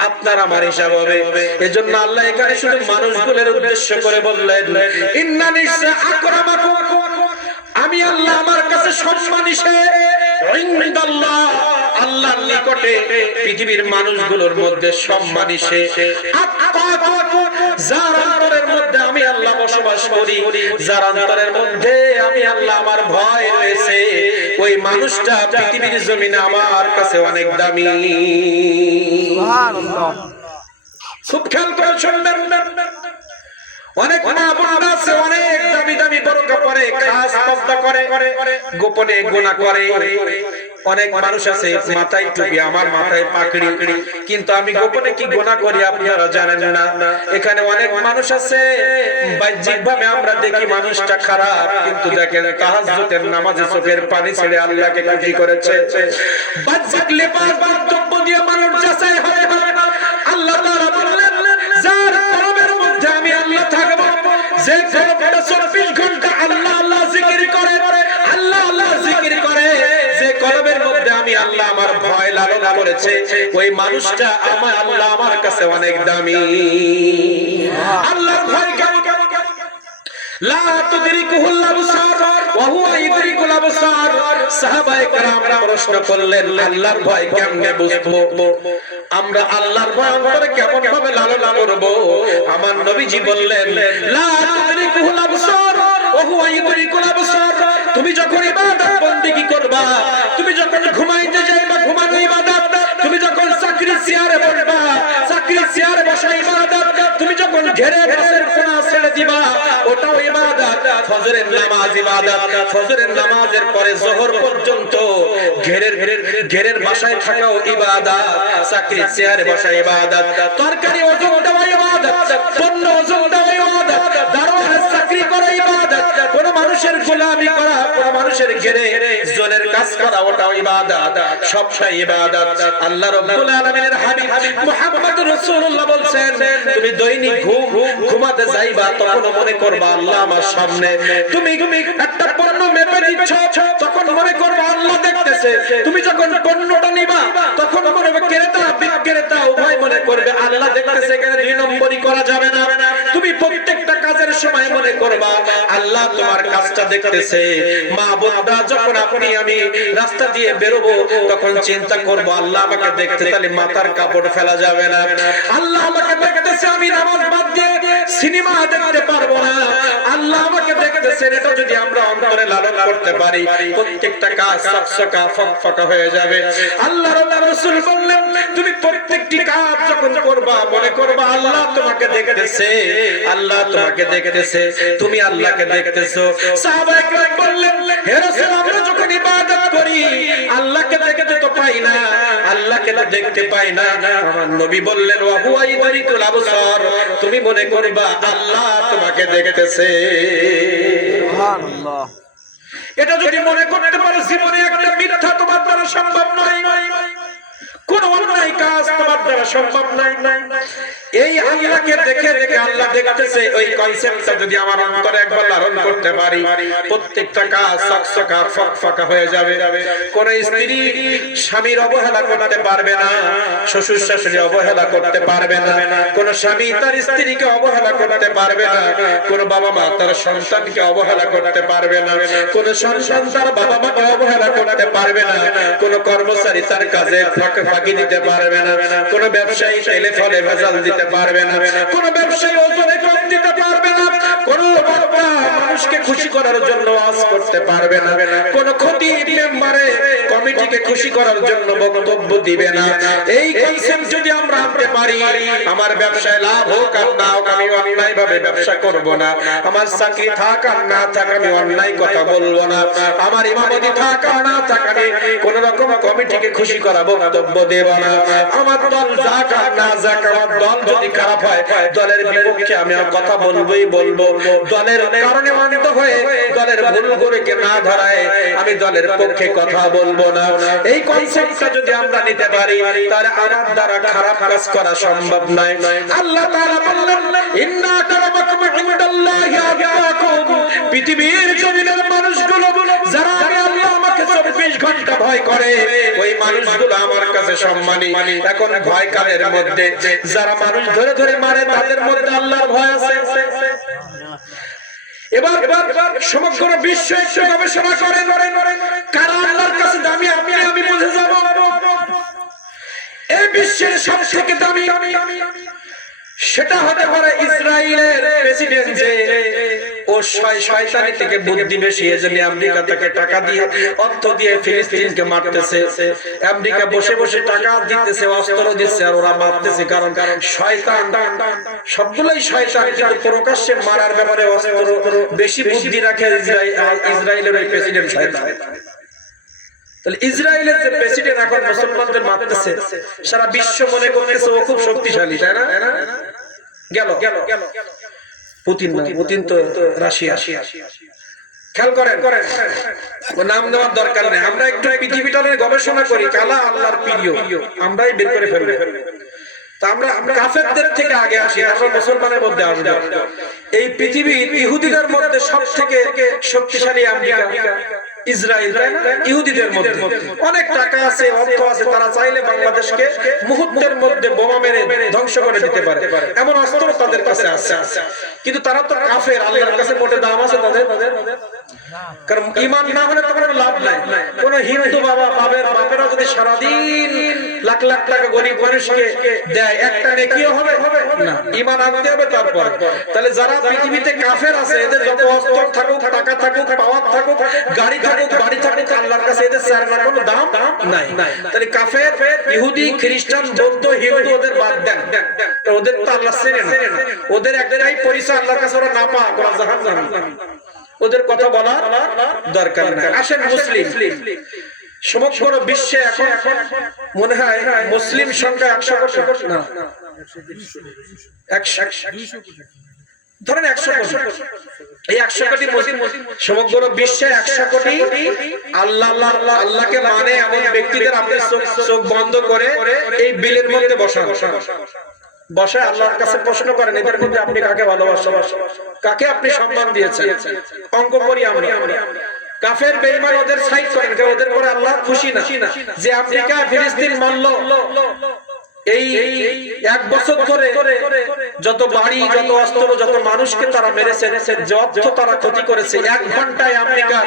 আপনার আমার হিসাব হবে। এজন্য আল্লাহ এখানে শুধু মানুষগুলোর উদ্দেশ্য করে বললেন, ইন্না নিসা আকরামাকুম, আমি আল্লাহ আমার কাছে সম্মানী সে ইনদাল্লাহ, আল্লাহর নিকটে পৃথিবীর মানুষগুলোর মধ্যে সম্মানী সে যার অন্তরের মধ্যে আমি আল্লাহ বসবাস করি, যার অন্তরের মধ্যে আমি আল্লাহ আমার ভয় রয়েছে, ওই মানুষটা পৃথিবীর জমিনে আমার কাছে অনেক দামি। সুবহানাল্লাহ। খুব খেয়াল করে শুনবেন, অনেক মা বোনরা আছে অনেক দামি দামি বোরকা পরে, খাস পর্দা করে, গোপনে গুনাহ করে। অনেক মানুষ আছে মাথায় টুপি, আমার মাথায় পাকড়ি, কিন্তু আমি গোপনে কি গুনাহ করি আপনারা জানেন না। এখানে অনেক মানুষ আছে বাহ্যিকভাবে আমরা দেখি মানুষটা খারাপ, কিন্তু দেখেন তাহাজ্জুদের নামাজে চোখের পানি ছেড়ে আল্লাহকে খুশি করেছে। বাহ্যিক লেবাস বক্তব্য দিয়ে মানুষ যাচাই হয় না। আল্লাহ তাআলা বললেন, যার কলবের মধ্যে আমি আল্লাহ থাকব, যে কলবটা 24 ঘন্টা আল্লাহ আল্লাহ জিকির করে, আল্লাহ আল্লাহ জিকির করে, যে কলবের মধ্যে আমি আল্লাহ আমার ভয় লালন করেছে, ওই মানুষটা আমার আল্লাহ আমার কাছে অনেক দামি। আল্লাহর ভয় কেমন? লা তুদরিকুহুল আবসার ওয়া হুয়া ইদরিকুল আবসার। সাহাবায়ে কেরামরা প্রশ্ন করলেন, আল্লাহর ভয় কেমনে বুঝবো? আমরা আল্লাহর ভয় অন্তরে কেমন ভাবে লালন করব? আমার নবীজি বললেন, লা তুদরিকুহুল আবসার ওয়া হুয়া ইদরিকুল আবসার। তুমি যখন ইবাদত বندگی করবা, তুমি যখন ঘুমাইতে যাইবা ঘুমানো ইবাদত, তুমি যখন চাকরি চেয়ারে বসবা চাকরি চেয়ারে বসা ইবাদত, তুমি যখন ঘেরে বসের কোনা ছেড়ে দিবা ওটাও ইবাদত। ফজরের নামাজ ইবাদত, ফজরের নামাজের পরে যোহর পর্যন্ত ঘেরের বাসায় থাকাও ইবাদত, চাকরি চেয়ারে বসা ইবাদত, তরকারি ওজন দেওয়া ইবাদত, পণ্য ওজন দেওয়া ইবাদত, দারোয়ানের চাকরি করা ইবাদত, কোন মানুষের গোলামি করা, কোন মানুষের ঘেরে জনের কাজ করা ওটাও ইবাদত, সবটাই ইবাদত। আল্লাহ রাব্বুল আলামিনের হাবিব মুহাম্মদুর রাসূলুল্লাহ বলছেন, তুমি দৈনিক ঘুমাতে যাইবা তখন মনে করবা আল্লাহ আমার সামনে। তুমি একটা পণ্য মেপে দিচ্ছ তখন মনে করবা আল্লাহ দেখতেছে। তুমি যখন পণ্যটা নিবা তখন মনে হবে ক্রেতা বিক্রেতা উভয় মনে করবে আল্লাহ দেখতেছে, এখানে দুই নম্বরই করা যাবে না। তুমি প্রত্যেকটা কাজের সময় মনে করবা আল্লাহ তোমার কাজটা দেখতেছে। মা বোনরা যখন আপনি আমি রাস্তা দিয়ে বেরোবো তখন চিন্তা করবো আল্লাহ আমাকে দেখতে, তাহলে মাথার কাপড় ফেলা যাবে না। আল্লাহ আমাকে দেখতেছে, আমি নামাজ বাদ দিয়ে সিনেমা দেখতে পারবো না। আল্লাহ আমাকে দেখতেছেন, এটা যদি আমরা অন্তরে লালন করতে পারি প্রত্যেকটা কাজ সাফসাকা ফাঁকা হয়ে যাবে। আল্লাহর রাসূল বললেন, তুমি প্রত্যেকটি কাজ যখন করবা মনে করবা আল্লাহ তোমাকে দেখতেছে, আল্লাহ তোমাকে দেখতেছে, তুমি আল্লাহকে দেখতেছো। সাহাবায়ে কেরাম বললেন, হে রাসূল আমরা যখন ইবাদত করি আল্লাহকে দেখতে তো পাই না, আল্লাহকে তো দেখতে পাই না। আমার নবী বললেন, ওয়া হুয়া ইদরিকুল আবসার, তুমি মনে করবা আল্লাহ তোমাকে দেখতেছে। সুবহানাল্লাহ। এটা যদি মনে করতে পারো জীবনে একটা মিথ্যা তোমার দ্বারা সম্ভব নয়, কোন অন্যায় কাজ তোমার দ্বারা সম্ভব নয়। এই আল্লাহকে দেখে দেখে আল্লাহ দেখতেছে, ওই কনসেপ্টটা যদি আমার অন্তরে একবার লালন করতে পারি প্রত্যেকটা কাজ সাকসাকা ফাঁকা হয়ে যাবে। কোন স্ত্রী স্বামীর অবহেলা করতে পারবে না, শ্বশুর শাশুড়ি অবহেলা করতে পারবে না, কোন স্বামী তার স্ত্রীকে অবহেলা করতে পারবে না, কোন বাবা মা তার সন্তানকে অবহেলা করতে পারবে না, কোন সন্তান তার বাবা মাকে অবহেলা করতে পারবে না, কোন কর্মচারী তার কাজে ফাঁকি দিতে পারবে না, কোন ব্যবসায়ী তেলে ফলে ভেজাল দিতে পারবে না, কোন ব্যবসায়ী ওজনে কম দিতে পারবে না, কোন বক্তা মানুষকে খুশি করার জন্য ওয়াজ করতে পারবে না, কোন খতিব মেম্বারে কমিটিকে খুশি করার জন্য বক্তব্য দিবে না। এই কনসেপ্ট যদি আমরা আনতে পারি, আমার ব্যবসায় লাভ হোক আর না হোক আমি অন্যায় ভাবে ব্যবসা করব না, আমার চাকরি থাক আর না থাক আমি অন্যায় কথা বলবো না, আমার ইমামতি থাক আর না থাক আমি কোন রকম কমিটিকে খুশি করা বক্তব্য দেব না, আমার দল যাক আর না যাক, আমার দল যদি খারাপ হয় দলের বিপক্ষে আমি কথা বলবোই বলবো, দলের কারণে অনিত হয়ে দলের ভুল করে না ধরায় আমি দলের পক্ষে কথা বলবো না। এই কনসেপ্টটা যদি আমরা নিতে পারি তাহলে আমার দ্বারা খারাপ কাজ করা সম্ভব নয়। আল্লাহ তাআলা বললেন, ইন্না আকরামাকুম ইনদাল্লাহি আতকাকুম, পৃথিবীর জমিনের মানুষগুলো যারা আমি আল্লাহ আমাকে 24 ঘন্টা ভয় করে ওই মানুষগুলো আমার কাছে সম্মানী। এখন ভয় কাদের মধ্যে? যারা মানুষ ধরে ধরে মারে তাদের মধ্যে আল্লাহর ভয় আছে। এবার সমগ্র বিশ্ব একটু গবেষণা করেন, কারা আল্লাহর কাছে দামি আমি বুঝে যাব। এই বিশ্বের সবথেকে দামি সেটা হতে পারে ইসরায়েলের প্রেসিডেন্ট যে ও শয়তানি থেকে বুদ্ধি বেশি, এজন্য আমেরিকা তাকে টাকা দিয়ে অর্থ দিয়ে ফিলিস্তিনকে মারতেছে। আমেরিকা বসে বসে টাকা দিতেছে, অস্ত্র দিচ্ছে, আর ওরা মারতেছে। কারণ শয়তান, সবগুলোই শয়তান, কিন্তু প্রকাশ্যে মারার ব্যাপারে অস্ত্র বেশি বুদ্ধি রাখে ইসরায়েলের ওই প্রেসিডেন্ট শয়তান। তাহলে ইসরায়েলের যে প্রেসিডেন্ট এখন মুসলমানদের মারতেছে, সারা বিশ্ব মনে করতেছে ও খুব শক্তিশালী, তাই না? গেল পুতিন তো রাশিয়া। খেয়াল করেন, ও নাম নেওয়ার দরকার নেই। আমরা একটু পৃথিবীটা নিয়ে গবেষণা করি, কালা আল্লাহর প্রিয় আমরাই বের করে ফেলবো। তা আমরা কাফেরদের থেকে আগে আসি, আমরা মুসলমানের মধ্যে আসবো। এই পৃথিবীর ইহুদিদের মধ্যে সবথেকে শক্তিশালী আমেরিকা, ইসরায়েল, ইহুদিদের মধ্যে অনেক টাকা আছে, অর্থ আছে, তারা চাইলে বাংলাদেশকে মুহূর্তের মধ্যে বোমা মেরে ধ্বংস করে দিতে পারে, এমন অস্ত্র তাদের কাছে আছে। কিন্তু তারা তো কাফের, আল্লাহর কাছে মোটে দাম আছে তাদের। কারণ ঈমান না হলে তো কোনো লাভ নাই। কোন হিন্দু বাপেরা যদি সারাদিন লাখ লাখ টাকা গরিব মানুষকে দেয়, একটা নেকিও হবে না, ঈমান আনতে হবে তারপর। তাহলে যারা পৃথিবীতে কাফের আছে, এদের যত অস্ত্র থাকুক, টাকা থাকুক, পাওয়ার থাকুক, গাড়ি থাকুক, বাড়ি থাকুক, আল্লাহর কাছে এদের চার কোনো দাম নাই। তাহলে কাফের, ইহুদি, খ্রিস্টান, বৌদ্ধ, হিন্দু ওদের বাদ দেন, ওদের তো আল্লাহ চেনে না। ওদের একটাই পরিচয়, আল্লাহর কাছে ওরা না পাক, ওরা জাহান্নামী। ওদের কথা বলা দরকার নাই। আসেন মুসলিম, সমগ্র বিশ্বে এখন মনে হয় মুসলিম সংখ্যা 100 কোটি না, ধরেন 100 কোটি। এই 100 কোটি মুসলিম সমগ্র বিশ্বে 100 কোটি আল্লাহকে মানে এমন ব্যক্তিদের আপনি চোখ বন্ধ করে এই বিলের মধ্যে বসায় আল্লাহর কাছে প্রশ্ন করেন, এদের মধ্যে আপনি কাকে ভালোবাসেন, কাকে আপনি সম্মান দিয়েছেন? অঙ্ক করি আমরা। কাফের বেঈমান ওদের সাইড করেন, ওদের পরে আল্লাহ খুশি না। যে আমেরিকা ফিলিস্তিন মানলো, এই 1 বছর ধরে যত বাড়ি, যত অস্ত্র, যত মানুষকে তারা মেরেছে, যত তারা ক্ষতি করেছে, 1 ঘন্টায় আমেরিকা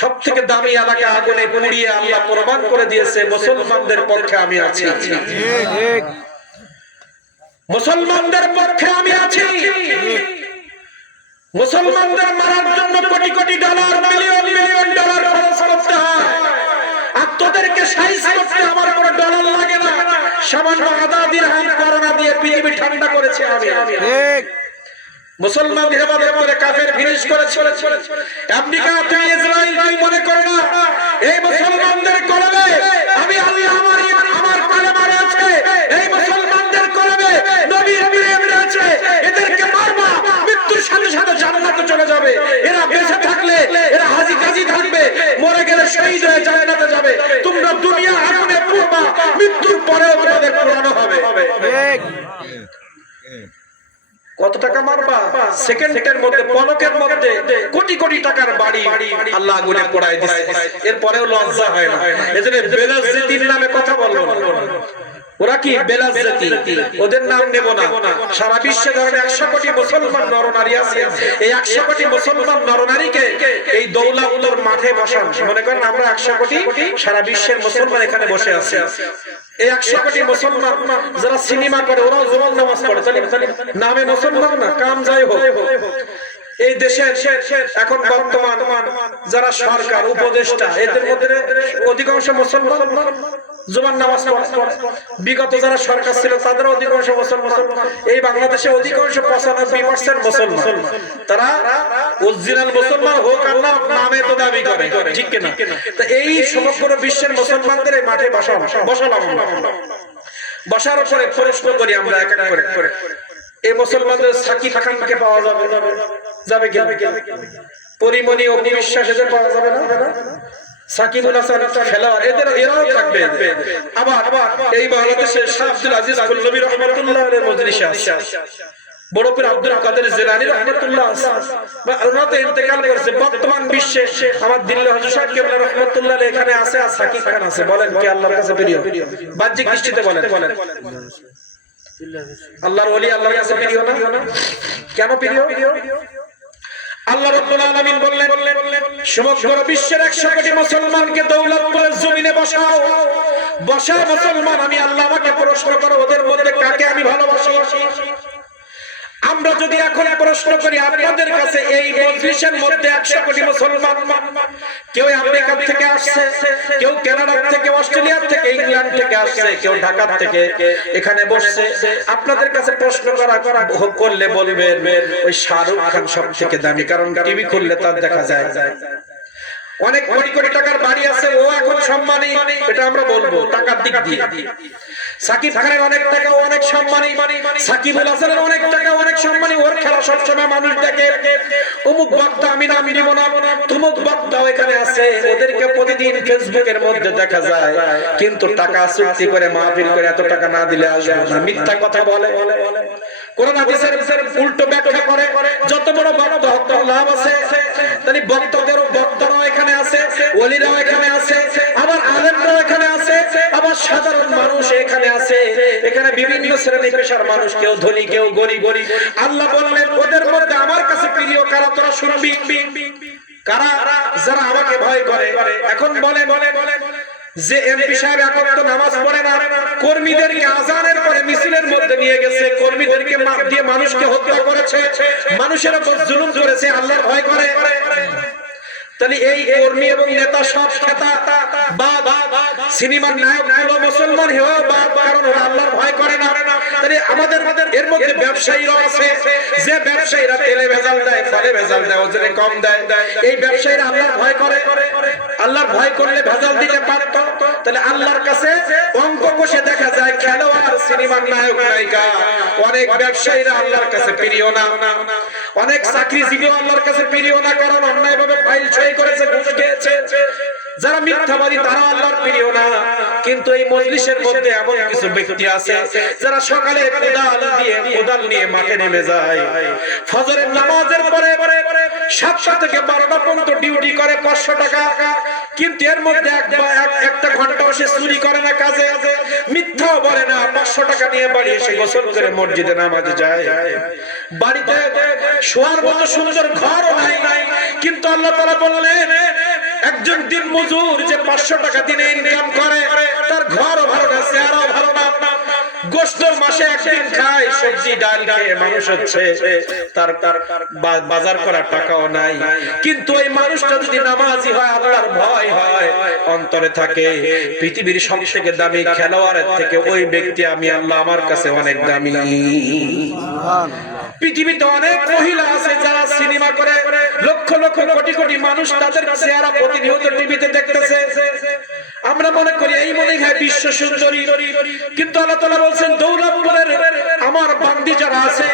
সব থেকে দামি এলাকা আগুনে পুড়িয়ে আল্লাহ প্রমাণ করে দিয়েছে মুসলমানদের পক্ষে আমি আছি। মুসলমানদের পক্ষে আমি আছি। মুসলমানদের মারার জন্য crore crore dollar, million million dollar খরচ করতে হয়। আর তোদেরকে সাইজ করতে আমার কোনো ডলার লাগে না। সামান্য আদা দিরহাম করোনা দিয়ে পৃথিবী ঠান্ডা করেছে আমি। মুসলমান ইবাদত করে কাফের ফিনিশ করেছে। আমেরিকা, তুমি ইসরায়েল, তুমি মনে করো না এই মুসলমানদের কলবে আমি আল্লাহ, আমার কলমা রয়েছে, এই মুসলমানদের কলবে নবীর প্রেম রয়েছে, এদেরকে মারবা, মৃত্যুর সাথে সাথে জান্নাতে চলে যাবে। এরা বেঁচে থাকলে এরা হাজী গাজী থাকবে, মরে গেলে শহীদ হয়ে জান্নাতে যাবে। তোমরা দুনিয়া আগুনে পুড়বা, মৃত্যুর পরেও তোমাদের পুরানো হবে। কত টাকা মারবা? সেকেন্ডের মধ্যে, পলকের মধ্যে কোটি কোটি টাকার বাড়ি আল্লাহ আগুনে পোড়ায় দিচ্ছে। এরপরেও লজ্জা হয় না। এজন্য বেলাজ্জাতির নামে কথা বলবো না। ওরা কি বেলাজ্জাতি, ওদের নাম নেব না। সারা বিশ্বে ধরেন 100 কোটি মুসলমান নরনারী আছে। এই 100 কোটি মুসলমান নরনারীকে এই দৌলাউল্লার মাঠে বসান। মনে করেন আমরা 100 কোটি সারা বিশ্বের মুসলমান এখানে বসে আছে। এই 100 কোটি মুসলমান যারা সিনেমা করে, ওরাও জোহর নামাজ পড়ে, নামে মুসলমান না, কাম যাই হোক। এই দেশের এখন বর্তমান যারা সরকার, উপদেষ্টা, এদের মধ্যে অধিকাংশ মুসলমান জুমার নামাজ পড়ে। বিগত যারা সরকার ছিল তাদের অধিকাংশ মুসলমান। এই বাংলাদেশে অধিকাংশ 95% মুসলমান। তারা অরিজিনাল মুসলমান হোক আর না, নামে তো দাবি করে, ঠিক কিনা? তো এই সমগ্র বিশ্বের মুসলমানদের এই মাঠে বসালাম। বসার পরে প্রশ্ন করি আমরা এক এক করে, এই মুসলমানদের সাকিব খানকে পাওয়া যাবে কি? পরিমণি, অপু বিশ্বাস এদের পাওয়া যাবে না? সাকিবুল হাসান খেলোয়াড়, এরাও থাকবে। আবার এই বাংলাদেশে শাহ আব্দুল আজিজ খুলনবী রাহমাতুল্লাহ আলাইহির মজলিসে আছে, বড় পীর আব্দুল কাদের জিলানী রাহমাতুল্লাহ ওনারা তো ইন্তেকাল করেছে। বর্তমান বিশ্বে আমার দিল্লি হুজুর সাহেব কিবলা রাহমাতুল্লাহ আলাইহি এখানে আছে, আর সাকিব খান আছে। বলেন কি আল্লাহর কাছে প্রিয়? বাহ্যিক দৃষ্টিতে বলেন, আল্লাহর ওলি আল্লাহর কাছে প্রিয় না? কেন প্রিয়? আল্লাহ রাব্বুল আলামিন বললেন সমগ্র বিশ্বের 100 কোটি মুসলমানকে দৌলতপুরের জমিনে বসাও, বসা মুসলমান আমি আল্লাহ আমাকে প্রশ্ন করো ওদের মধ্যে কাকে আমি ভালোবাসি। আমরা যদি এখন প্রশ্ন করি আপনাদের কাছে এই মজলিসের মধ্যে 100 কোটি মুসলমান, কেউ আমেরিকা থেকে আসছে, কেউ কানাডা থেকে, অস্ট্রেলিয়া থেকে, ইংল্যান্ড থেকে আসছে, কেউ ঢাকা থেকে এখানে বসছে, আপনাদের কাছে প্রশ্ন করলে বলবেন ওই শাহরুখ খান সবথেকে দামি, কারণ টিভি খুললে তার দেখা যায় অনেক কোটি কোটি টাকার বাড়ি আছে, ও এখন সম্মানী, এটা আমরা বলবো টাকার দিক দিয়ে। সাকিব খানের অনেক টাকা, অনেক সম্মানী, সাকিবুল হাসানের অনেক টাকা, অনেক সম্মানী, ওর খেলা সবসময় মানুষ দেখে। অমুক বক্তা, আমি নাম দিব না, তুমুক বক্তাও এখানে আছে, ওদেরকে প্রতিদিন ফেসবুকের মধ্যে দেখা যায়, কিন্তু টাকা চুক্তি করে মাহফিল করে এত টাকা না দিলে আসবে না, মিথ্যা কথা বলে, কোরআন হাদিসের উল্টো ব্যাখ্যা করে। যত বড় বক্তা হত্যা লাভ আছে, তাহলে বক্তাদেরও বক্তারাও এখানে আছে, ওলিরাও এখানে আছে, আবার আলেমরাও এখানে আছে, আবার সাধারণ মানুষ এখানে আছে, এখানে বিভিন্ন শ্রেণী পেশার মানুষ, কেউ ধনী কেউ গরিব। আল্লাহ বললেন ওদের মধ্যে আমার কাছে প্রিয় কারা তোরা শুনবি, কারা? যারা আমাকে ভয় করে। এখন বলে যে এমপি সাহেব এখন তো নামাজ পড়ে না, কর্মীদেরকে আজানের পরে মিছিলের মধ্যে নিয়ে গেছে, কর্মীদেরকে দিয়ে মানুষকে হত্যা করেছে, মানুষের উপর জুলুম করেছে, আল্লাহর ভয় করে। তাহলে এই কর্মী এবং নেতা সব খেতা বা সিনেমার নায়ক গুলো মুসলমান হয়েও কারণ ওরা আল্লাহর ভয় করে না। তাহলে আমাদের এর মধ্যে ব্যবসায়ীরা আছে, যে ব্যবসায়ীরা তেলে ভেজাল দেয়, ফলে ভেজাল দেয়, ওজনে কম দেয়, এই ব্যবসায়ীরা আল্লাহর ভয় করে। আল্লাহর ভয় করলে ভেজাল দিতে পারত। তাহলে আল্লাহর কাছে অঙ্ক কষে দেখা যায় খেলোয়াড়, সিনেমার নায়ক নায়িকা, অনেক ব্যবসায়ীরা আল্লাহর কাছে প্রিয় না, অনেক চাকরিজীবী আল্লাহর কাছে প্রিয় না, কারণ অন্যায়ভাবে ফাইল সই করেছে, ঘুষ খেয়েছে। যারা মিথ্যাবাদী তারা আল্লাহর প্রিয় না। কিন্তু এই মজলিসের মধ্যে এমন কিছু ব্যক্তি আছে যারা সকালে কোদাল নিয়ে মাঠে নেমে যায়, ফজরের নামাজের পরে 7টা থেকে 12টা পর্যন্ত ডিউটি করে 500 টাকা, কিন্তু এর মধ্যে একটা ঘন্টাও সে চুরি করে না, কাজে মিথ্যাও বলে না, 500 টাকা নিয়ে বাড়ি এসে গোসল করে মসজিদে নামাজে যায়। বাড়িতে শোয়ার মতো সুন্দর ঘরও নাই, কিন্তু আল্লাহ তাআলা বললেন একজন দিন মজুর যে 500 টাকা দিনে ইনকাম করে, তার ঘরও ভালো না, চেহারাও ভালো না, গোশত মাসে একদিন খায়, সবজি ডাল খেয়ে মানুষ হচ্ছে, তার বাজার করার টাকাও নাই। কিন্তু এই মানুষটা যদি নামাজি হয়, আল্লাহর ভয় হয় অন্তরে থাকে, পৃথিবীর সবথেকে দামি খেলোয়াড়ের থেকে ওই ব্যক্তি আমি আল্লাহ আমার কাছে অনেক দামি। পৃথিবীতে অনেক মহিলা আছে যারা সিনেমা করে, লক্ষ লক্ষ কোটি কোটি মানুষ তাদের চেহারা প্রতিনিয়ত টিভিতে দেখতেছে। আমরা মনে করি এই মনে হয় বিশ্ব সুন্দরী, কিন্তু আল্লাহ তাআলা বলছেন দৌলতপুরের আমার বান্দি যারা আছে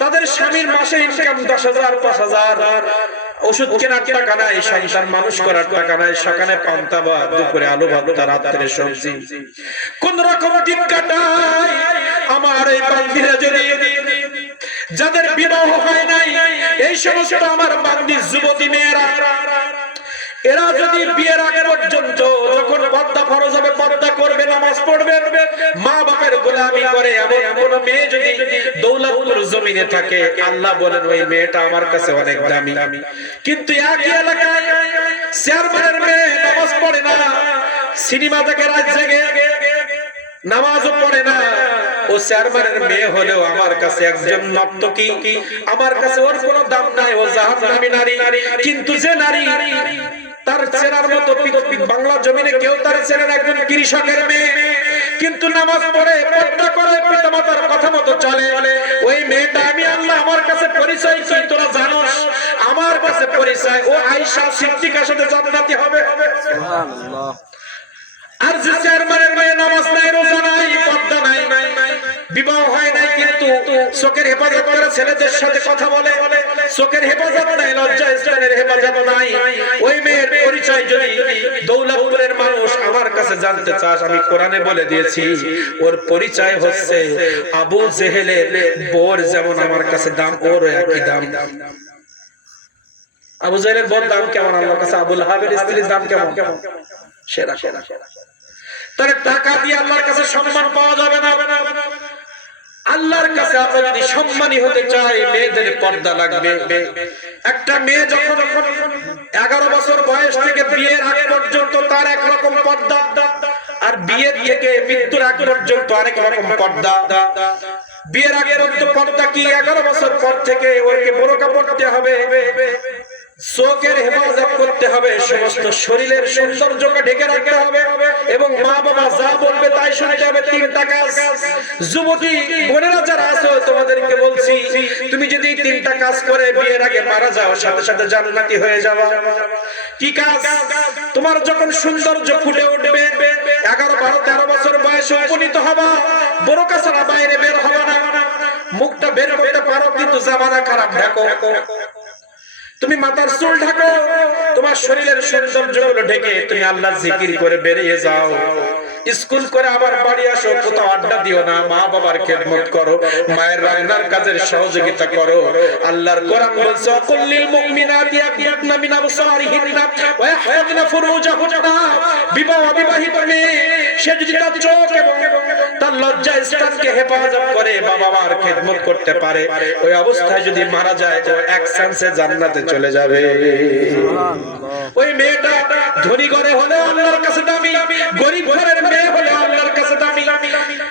তাদের স্বামীর মাসে ইনকাম 10,000 5,000, ওষুধ কেনার টাকা নাই, সংসার মানুষ করার টাকা নাই, সকালে পান্তা ভাত, দুপুরে আলু ভর্তা, রাত্রে সবজি, কোন রকম দিন কাটায়। আমার এই বান্দিরা যদি, যাদের বিবাহ হয় নাই, এই সমস্ত আমার বান্দি যুবতী মেয়েরা, এরা যদি বিয়ের আগে পর্যন্ত যখন পর্দা ফরজ হবে পর্দা করবে, নামাজ পড়বে, মা বাপের গোলামি করে, এমন কোন মেয়ে যদি দৌলতপুর জমিনে থাকে, আল্লাহ বলেন ওই মেয়েটা আমার কাছে অনেক দামি। কিন্তু একই এলাকায় চেয়ারম্যানের মেয়ে নামাজ পড়ে না, সিনেমা দেখে রাত জেগে, নামাজও পড়ে না, ও চেয়ারম্যানের মেয়ে হলেও আমার কাছে একজন নর্তকী, আমার কাছে ওর কোনো দাম নাই, ও জাহান্নামী নারী। কিন্তু যে নারী তার চেনার মতো বাংলা জমিনে কেউ তার চেনেন, একজন কৃষকের মেয়ে, কিন্তু নামাজ পড়ে, পর্দা করে, পিতামাতার কথা মতো চলে, ওই মেয়েটা আমি আল্লাহ আমার কাছে পরিচয় কি তোরা জানোস? আমার কাছে পরিচয় ও আয়েশা সিদ্দিকার সাথে জান্নাতি হবে। সুবহানাল্লাহ। আর যে চেয়ারম্যানের মেয়ে নামাজ নাই, রোজা নাই, পর্দা নাই, বিবাহ হয় নাই, কিন্তু চোখের হেফাজত করে ছেলেদের সাথে কথা বলে, চোখের হেফাজত নাই, লজ্জা স্থানের হেফাজত নাই, ওই মেয়ের পরিচয় যদি দৌলতপুরের মানুষ আমার কাছে জানতে চাস, আমি কোরআনে বলে দিয়েছি ওর পরিচয় হচ্ছে আবু জেহেলের বোর যেমন আমার কাছে দাম, ওরও একই দাম। আবু জেহেলের বোর দাম কেমন আল্লাহর কাছে? আবু লাহাবের স্ত্রীর দাম কেমন? সেরা সেরা। তাহলে টাকা দিয়ে আল্লাহর কাছে সম্মান পাওয়া যাবে না। আল্লাহর কাছে আমরা যদি সম্মানী হতে চাই, মেয়েদের পর্দা লাগবে। একটা মেয়ে যখন 11 বছর বয়স থেকে বিয়ের আগ পর্যন্ত তার একরকম পর্দা, আর বিয়ের থেকে মৃত্যুর আগ পর্যন্ত আরেক রকম পর্দা। বিয়ের আগে পর্দা কি? 11 বছর পর থেকে ওকে বোরকা পড়তে হবে, চোখের হেফাজত করতে হবে, সমস্ত শরীরের সৌন্দর্যকে ঢেকে রাখতে হবে, এবং মা বাবা যা বলবে তাই শুনতে হবে। 3টা কাজ। যুবতী বোনেরা যারা আছো তোমাদেরকে বলছি, তুমি যদি 3টা কাজ করে বিয়ের আগে মারা যাও, সাথে সাথে জান্নাতি হয়ে যাবে। কি কাজ? তোমার যখন সৌন্দর্য ফুটে উঠবে, 11, 12, 13 বছর বয়সে উপনীত হবা, বোরকা ছাড়া বাইরে বের হবে না। মুখটা বের করতে পারো কিন্তু জামানা খারাপ ঢাকো। তুমি মাথার চুল ঢাকো, তোমার শরীরের সৌন্দর্যগুলো ঢেকে তুমি আল্লাহর জিকির করে বেরিয়ে যাও। স্কুল করে আবার বাড়ি আসো, কোথাও আড্ডা দিও না, মা বাবার খেদমত করো, মায়ের রান্নার কাজের সহযোগিতা করো। আল্লাহর কোরআন বলছে, কুল্লিল মুমিনাতি ইয়াগযুদনা মিন আবসারিহিন্না ওয়া ইয়াহফাযনা ফুরুজাহুন্না। বিবাহিত মেয়ে সে যদি তার চোখ এবং তার লজ্জা স্থানকে হেফাজত করে, বাবা মার খেদমত করতে পারে, ওই অবস্থায় যদি মারা যায় তো এক চান্সে জান্নাতে চলে যাবে। ওই মেয়েটা ধনী ঘরে হলে আল্লাহর কাছে দামি, গরিব ঘরের মেয়ে হলে আল্লাহর কাছে দামি।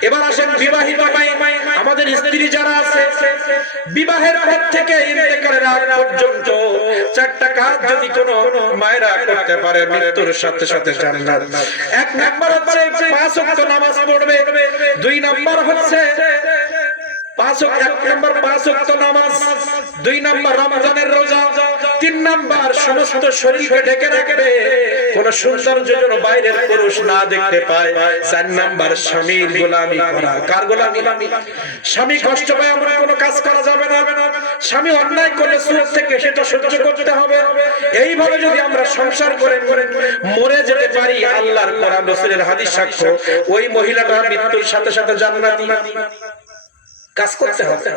এবার আসেন বিবাহিত মাই, আমাদের স্ত্রী যারা আছে, বিবাহের পর থেকে ইন্তেকালের আগ পর্যন্ত 4টা কাজ যদি কোনো মায়েরা করতে পারে, মৃত্যুর সাথে সাথে জান্নাত। 1 নাম্বার হচ্ছে 5 ওয়াক্ত নামাজ পড়বে। 2 নাম্বার হচ্ছে 1 নাম্বার 5 ওয়াক্ত নামাজ। 2 নাম্বার রমজানের রোজা। 3 নাম্বার সমস্ত শরীরকে ঢেকে রাখবে, কোন সৌন্দর্য যেন বাইরের পুরুষ না দেখতে পায়। 4 নাম্বার স্বামীর গোলামি করা। কার গোলামি? স্বামী কষ্ট পায় এমন কোনো কাজ করা যাবে না। স্বামী অন্যায় করলে সুযোগ থেকে সেটা সহ্য করতে হবে। এইভাবে যদি আমরা সংসার করে মরে যেতে পারি, আল্লাহর কোরআন রাসূলের হাদিস সাক্ষ্য, ওই মহিলাটা মৃত্যুর সাথে সাথে জান্নাতি। কাজ করতে হবে।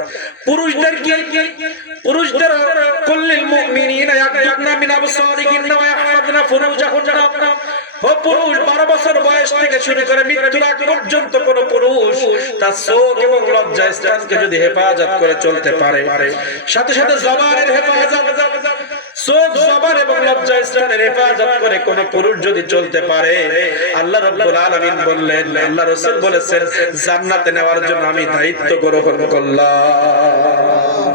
পুরুষদের কুল্লিল মুমিনিনা ইয়াগযুদনা মিন আবসারিহিন্না ওয়া ইয়াহফাযনা ফুরুজাহুন্না। ও পুরুষ, 12 বছর বয়স থেকে শুরু করে মৃত্যুর আগ পর্যন্ত কোন পুরুষ তার চোখ এবং লজ্জা স্থানকে যদি হেফাজত করে চলতে পারে, সাথে সাথে জবানের হেফাজত, চোখ, জবান এবং লজ্জা স্থানের হেফাজত করে কোন পুরুষ যদি চলতে পারে, আল্লাহ রাব্বুল আলামিন বললেন, আল্লাহ রাসূল বলেছেন, জান্নাতে নেওয়ার জন্য আমি দায়িত্ব গ্রহণ করলাম।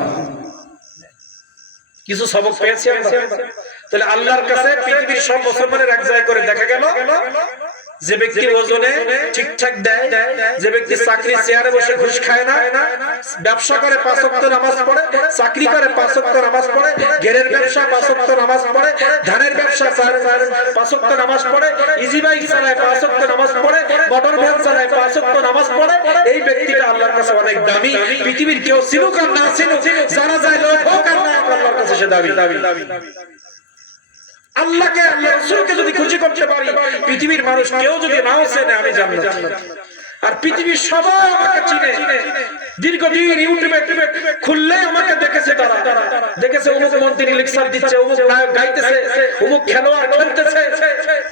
কিছু সবক পেয়েছি আমরা। তাহলে আল্লাহর কাছে পৃথিবীর সব মুসলমানের এক জায়গায় করে দেখা গেল, যে ব্যক্তি ওজনে ঠিকঠাক দেয়, যে ব্যক্তি চাকরি চেয়ারে বসে ঘুষ খায় না, ব্যবসা করে 5 ওয়াক্ত নামাজ পড়ে, চাকরি করে 5 ওয়াক্ত নামাজ পড়ে, ঘেরের ব্যবসা 5 ওয়াক্ত নামাজ পড়ে, ধানের ব্যবসা 5 ওয়াক্ত নামাজ পড়ে, ইজি বাইক চালায় 5 ওয়াক্ত নামাজ পড়ে, মোটর ভ্যান চালায় 5 ওয়াক্ত নামাজ পড়ে, এই ব্যক্তিটা আল্লাহর কাছে অনেক দামি। পৃথিবীর কেউ চিনুক আর না চিনুক, জানা যায় লোক হোক আর না, আল্লাহর কাছে সে দামি। আল্লাহকে, আল্লাহর রাসূলকে যদি খুশি করতে পারি, পৃথিবীর মানুষ কেউ যদি নাও চেনে, আমি জান্নাত। আর পৃথিবীর সবাই আমাকে চিনে। দীর্ঘদিন ইউটিউবে খুললে আমাকে দেখেছে, তারা দেখেছে অমুক মন্ত্রী লেকচার দিচ্ছে, অমুক নায়ক গাইতেছে, অমুক খেলোয়াড় খেলতেছে,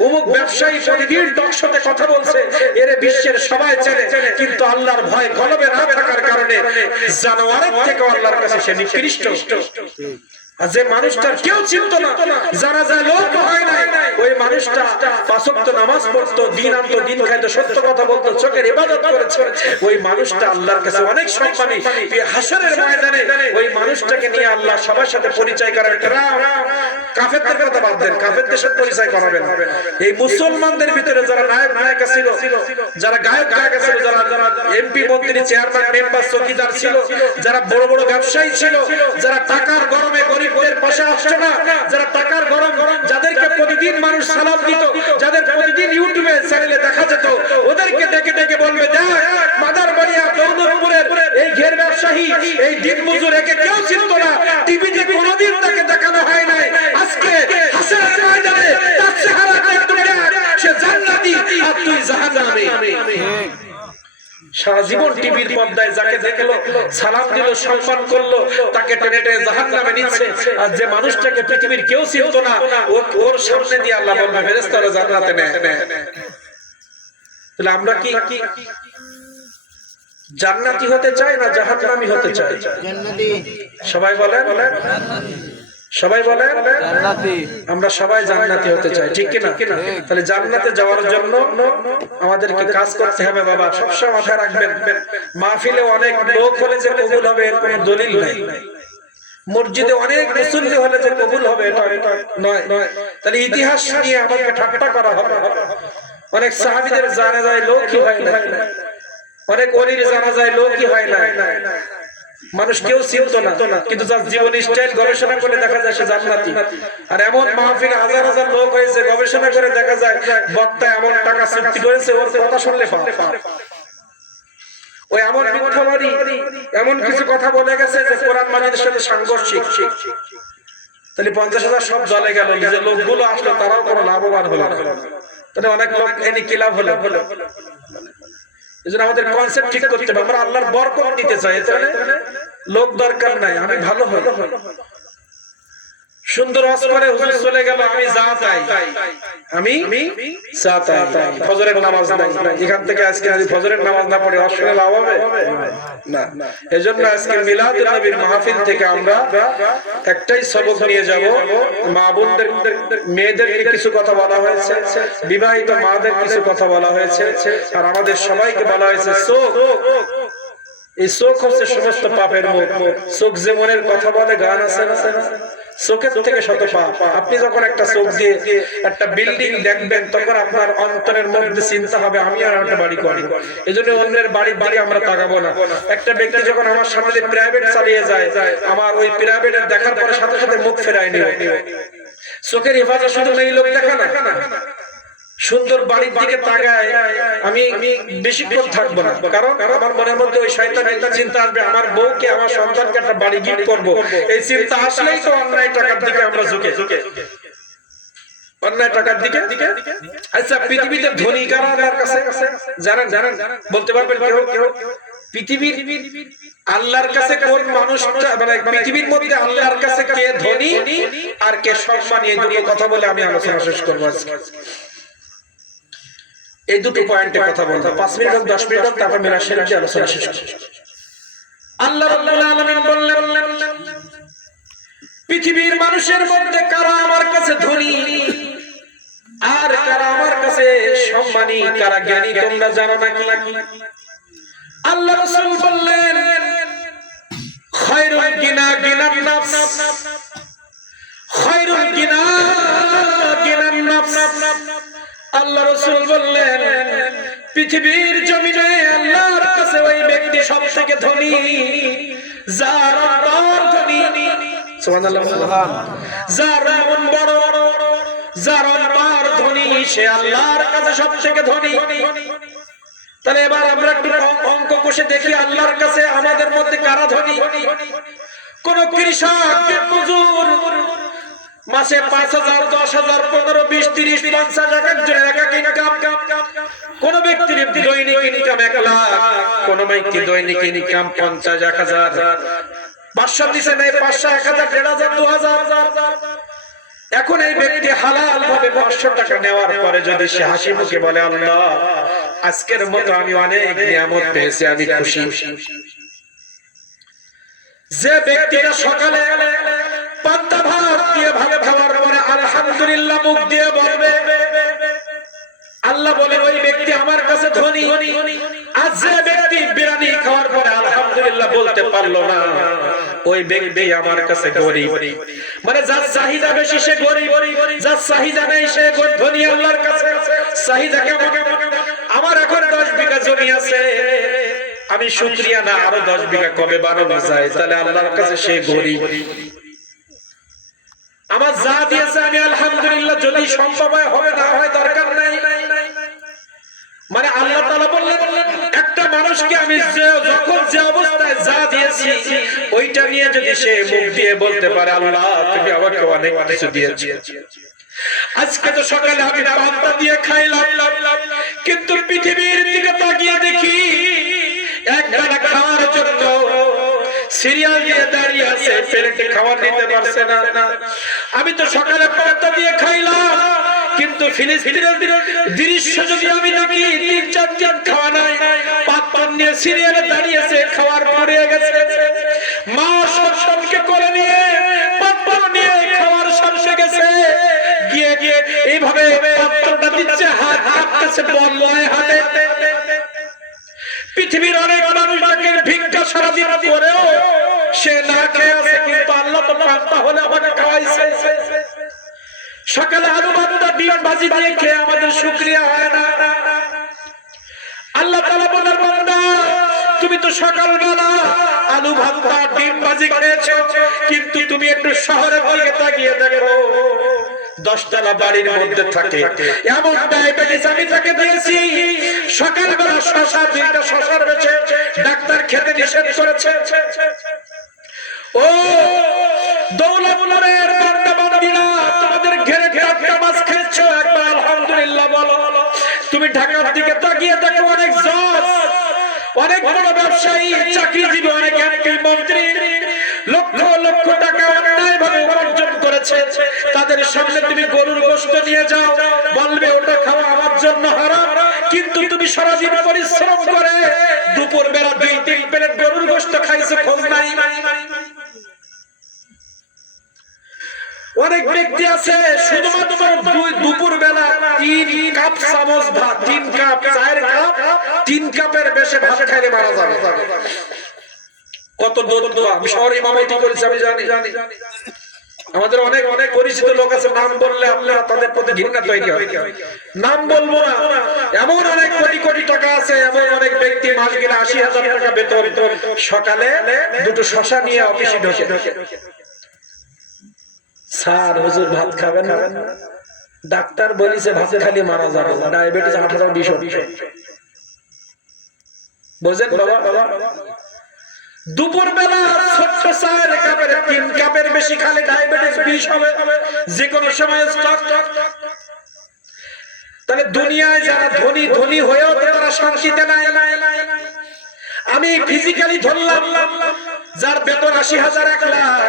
অমুক ব্যবসায়ী প্রতিদিন টক শোতে কথা বলছে, এর বিশ্বের সবাই চেনে। কিন্তু আল্লাহর ভয় কলবে না থাকার কারণে জানোয়ারের থেকে আল্লাহর কাছে সে নিকৃষ্ট। আর যে মানুষটার কেউ চিনত না, জানা যায় লোক হয় নাই, ওই মানুষটা 5 ওয়াক্ত নামাজ পড়তো, দিন আনতো, দিন খাইতো, সত্য কথা বলতো, চোখের ইবাদত করেছে, ওই মানুষটা আল্লাহর কাছে অনেক সম্মানী। হাসরের ময়দানে ওই মানুষটাকে নিয়ে আল্লাহ সবার সাথে পরিচয় করার। কাফেরদের কথা বাদ দেন, কাফেরদের সাথে পরিচয় করাবেন। এই মুসলমানদের ভিতরে যারা নায়ক নায়িকা ছিল, যারা গায়ক গায়িকা ছিল, যারা এমপি মন্ত্রী চেয়ারম্যান মেম্বার চৌকিদার ছিল, যারা বড় বড় ব্যবসায়ী ছিল, যারা টাকার গরমে গরিবদের পাশে আসছে না, যারা টাকার গরম, যাদেরকে প্রতিদিন মানুষ সালাম দিত, যাদের প্রতিদিন ইউটিউবে চ্যানেলে দেখা যেত, ওদেরকে ডেকে ডেকে বলবে, দেখ মাদারবাড়িয়া দৌলতপুরের এই ঘের ব্যবসায়ী, এই দিন মজুর, একে কেউ চিনত না, টিভিতে কোনোদিন তাকে দেখানো হয় নাই। আজকে হাসরের ময়দানে তার চেহারা একদম সে জান্নাতি আর তুই জাহান্নামী। সারা জীবন টিভির পর্দায় যাকে দেখলো, সালাম দিল, সম্মান করলো, তাকে টেনে টেনে জাহান্নামে নিচ্ছে। আর যে মানুষটাকে পৃথিবীর কেউ চিনত না, ওর সামনে দিয়ে আল্লাহ বলবে, ফেরেশতারা জান্নাতে নেয়। তাহলে আমরা কি জান্নাতি হতে চায় না জাহান্নামী হতে চায়? জান্নাতি। সবাই বলেন, সবাই বলেন জান্নাতি। আমরা সবাই জান্নাতি হতে চাই, ঠিক কিনা? তাহলে জান্নাতে যাওয়ার জন্য আমাদেরকে কাজ করতে হবে বাবা। সবসময় মাথায় রাখবেন, মাহফিলে অনেক লোক হলে যে কবুল হবে এর কোনো দলিল নাই। মসজিদে অনেক মুসল্লি হলে যে কবুল হবে এটা নয়। তাহলে ইতিহাস নিয়ে আমাকে ঠাট্টা করা হবে। অনেক সাহাবীদের জানাজায় লোকই হয় না, অনেক ওলির জানাজায় লোকই হয় না, মানুষ কেউ চিনতো না, কিন্তু যার জীবন স্টাইল গবেষণা করে দেখা যায় সে জান্নাতি। আর এমন মাহফিলে হাজার হাজার লোক হয়েছে, গবেষণা করে দেখা যায় বক্তা এমন টাকা চুক্তি করেছে ওর কথা শুনলে পাপ। ওই এমন মিথ্যাবাদী এমন কিছু কথা বলে গেছে যে কোরআন মাজিদের সাথে সাংঘর্ষিক। তাহলে 50,000 সব জলে গেল, যে লোকগুলো আসলো তারাও কোনো লাভবান হলো না। তাহলে অনেক লোক এনে কি লাভ হলো? এজন্য আমাদের কনসেপ্ট ঠিক করতে হবে। আমরা আল্লাহর বরকত দিতে চাই, তাহলে লোক দরকার নাই, আমি ভালো হই। সুন্দর ওয়াজ করে হুজুর চলে গেল, আমি যা চাই, আমি যা চাই। ফজরের নামাজ নাই, এখান থেকে আজকে যদি ফজরের নামাজ না পড়ে আসলে লাভ হবে না। এজন্য আজকে মিলাদুন নবীর মাহফিল থেকে আমরা একটাই সবক নিয়ে যাব। মা বোনদের, মেয়েদেরকে কিছু কথা বলা হয়েছে, বিবাহিত মাদের কিছু কথা বলা হয়েছে, আর আমাদের সবাইকে বলা হয়েছে চোখ। এই চোখ হচ্ছে সমস্ত পাপের মুখ। চোখ যে মনের কথা বলে, গান আছে না, চোখের থেকে শত পাপ। আপনি যখন একটা চোখ দিয়ে একটা বিল্ডিং দেখবেন তখন আপনার অন্তরের মধ্যে চিন্তা হবে আমি আর একটা বাড়ি করি। এজন্য অন্যের বাড়ির দিকে আমরা তাকাবো না। একটা ব্যক্তি যখন আমার সামনে দিয়ে প্রাইভেট চালিয়ে যায়, আমার ওই প্রাইভেটের দেখার পরে সাথে সাথে মুখ ফেরাই নিও। চোখের হেফাজত শুধু এই লোক দেখা না, সুন্দর বাড়ির দিকে তাকায় আমি বেশিক্ষণ থাকবো না, কারণ আমার মনের মধ্যে ওই শয়তানের একটা চিন্তা আসবে আমার বউকে আমার সন্তানকে একটা বাড়ি গিফট করবো। এই চিন্তা আসলেই তো অন্যায় টাকার দিকে আমরা ঝুঁকে, অন্যায় টাকার দিকে। আচ্ছা, পৃথিবীতে ধনী কারা আল্লাহর কাছে? জানেন? বলতে পারবেন কেউ? পৃথিবীর আল্লাহর কাছে কোন মানুষটা, মানে পৃথিবীর মধ্যে আল্লাহর কাছে কে ধনী আর কে সম্মানী, এই দুটো কথা বলে আমি আলোচনা শেষ করবো আজকে। এই দুটো পয়েন্টে কথা বলবো, 5 মিনিট হোক 10 মিনিট হোক, তারপর মিলাদ শরীফ দিয়ে আলোচনা শেষ করব। আল্লাহ রাব্বুল আলামিন বললেন পৃথিবীর মানুষের মধ্যে কারা আমার কাছে ধনী আর কারা আমার কাছে সম্মানী, কারা জ্ঞানী তোমরা জানো নাকি? আল্লাহ রাসূল বললেন খায়রুল গিনা গিনান নাফস, খায়রুল গিনা গিনান নাফস। আল্লাহ রাসূল বললেন পৃথিবীর জমিনে আল্লাহর কাছে ওই ব্যক্তি সবথেকে ধনী যার অন্তর ধনী। সুবহানাল্লাহ। যার মন বড়, যার অন্তর ধনী, সে আল্লাহর কাছে সবথেকে ধনী। তাহলে এবার আমরা একটু অঙ্ক কষে দেখি আল্লাহর কাছে আমাদের মধ্যে কারা ধনী। কোন কৃষক, মজুর মাসে 5,000, 10,000, 15, 20, 30, 50 একজনের এক ইনকাম। কোন ব্যক্তির দৈনিক ইনকাম 1 লাখ, কোন ব্যক্তি দৈনিক ইনকাম 50, 1000, 500 দিছে নাই, 500, 1000, 1500, 2000। এখন এই ব্যক্তি হালাল ভাবে 500 টাকা নেওয়ার পরে যদি সে হাসি মুখে বলে আল্লাহ আজকের মতো আমি অনেক নিয়ামত পেয়েছি, আমি খুশি। যে ব্যক্তিটা সকালে পান্তা ভাত দিয়ে ভাত খাওয়ার পরে আলহামদুলিল্লাহ মুখ দিয়ে বলবে, আল্লাহ বলে ওই ব্যক্তি আমার কাছে ধনী। আর যে ব্যক্তি বিরিয়ানি খাওয়ার পরে আলহামদুলিল্লাহ বলতে পারলো না, ওই ব্যক্তি আমার কাছে গরীব। মানে যার চাহিদা বেশি সে গরীব, যার চাহিদা নেই সে ধনী আল্লাহর কাছে। চাহিদা কেমন? আমার এখন 10 বিঘা জমি আছে, আমি শুকরিয়া না আরো 10 বিঘা কবে বানানো যায়, তাহলে আল্লাহর কাছে সে গরীব। আমার যা দিয়েছে আমি আলহামদুলিল্লাহ, যদি সম্ভব হবে না হয় দরকার নাই। মানে আল্লাহ তাআলা বললেন একটা মানুষকে আমি যখন যে অবস্থায় যা দিয়েছি ওইটা নিয়ে যদি সে মুখ দিয়ে বলতে পারে আল্লাহ তুমি আমাকে অনেক কিছু দিয়েছো, আজকে তো সকালে আমি পান্তা দিয়ে খাইলাম, কিন্তু পৃথিবীর দিকে তাকিয়ে দেখি একবেলা খাওয়ার জন্য সিরিয়াল দিয়ে দাঁড়িয়ে আছে, প্লেটে খাবার নিতে পারছে না। আমি তো সকালে পান্তা দিয়ে খাইলাম, কিন্তু ফিলিস্তিনের দৃশ্য যদি আমি দেখি 3-4 জন খাওয়া নাই, 5 পাত্র নিয়ে সিরিয়ালে দাঁড়িয়েছে, খাওয়ার পরে গেছে। মা সন্তানকে কোলে নিয়ে পাত্র নিয়ে খাওয়ার সামনে গেছে, গিয়ে গিয়ে এইভাবে পাত্রটা দিচ্ছে, হাত কাঁপতেছে, বল নয় হাতে। পৃথিবীর অনেক মানুষ তাকে ভিক্ষা সারাদিন করেও সে না খেয়ে আছে, কিন্তু আল্লাহ তো পান্তা হলে আমাকে খাওয়াইছে। সকালে আলু ভাতটা ডিম ভাজি দিয়ে খেয়ে আমাদের শুকরিয়া হয় না। আল্লাহ তাআলা বলেন, বান্দা তুমি তো সকালবেলা আলু ভাতটা ডিম ভাজি খেয়েছো, কিন্তু তুমি একটু শহরের দিকে তাকিয়ে দেখো, 10 তলা বাড়ির মধ্যে থাকে এমন ডায়াবেটিস আমি তাকে দিয়েছি। সকালবেলা শশা, 2টা শশার বেচে ডাক্তার খেতে নিষেধ করেছে। ও দৌলতপুরের বান্দা বান্দীরা, তোমাদের ঘেরে টাটকা মাছ খেয়েছো, একবার আলহামদুলিল্লাহ বলো। তুমি ঢাকার দিকে তাকিয়ে দেখো, অনেক জজ, অনেক বড় ব্যবসায়ী, চাকরিজীবী, অনেক এমপি মন্ত্রী লক্ষ লক্ষ টাকা অন্যায়ভাবে উপার্জন করেছে। তাদের সামনে তুমি গরুর গোশত নিয়ে যাও, বলবে ওটা খাওয়া আমার জন্য হারাম, কিন্তু তুমি সারাদিন পরিশ্রম করে দুপুর বেলা 2-3 প্লেট গরুর গোশত খাইছো, খোঁজ নাই। অনেক ব্যক্তি আছে শুধুমাত্র দুপুর বেলা 3 কাপ চামচ ভাত, 3 কাপ, 4 কাপ, 3 কাপের বেশি ভাত খাইলে মারা যাবে। কত দরিদ্র! আমি শহরে ইমামতি করেছি, আমি জানি। আমাদের অনেক অনেক পরিচিত লোক আছে, নাম বললে আপনারা তাদের প্রতি ঘৃণা তৈরি হয়। নাম বলবো না, এমন অনেক কোটি কোটি টাকা আছে, এমন অনেক ব্যক্তি মাস গেলে 80,000 টাকা বেতন, সকালে 2টো শশা নিয়ে অফিসে ঢোকে। স্যার হুজুর ভাত খাবেন না, ডাক্তার বলেছে ভাত খালি মারা যাবে, ডায়াবেটিস 18-20। বুঝেন বাবা? দুপুর বেলা ছোট্ট 4 কাপের 3 কাপের বেশি খালি ডায়াবেটিস 20 হবে, যে কোনো সময় স্ট্রোক। তাহলে দুনিয়ায় যারা ধনী ধনী হয়েও তারা শান্তিতে নাই। আমি ফিজিক্যালি ধরলাম, যার বেতন 80,000, 1 লাখ,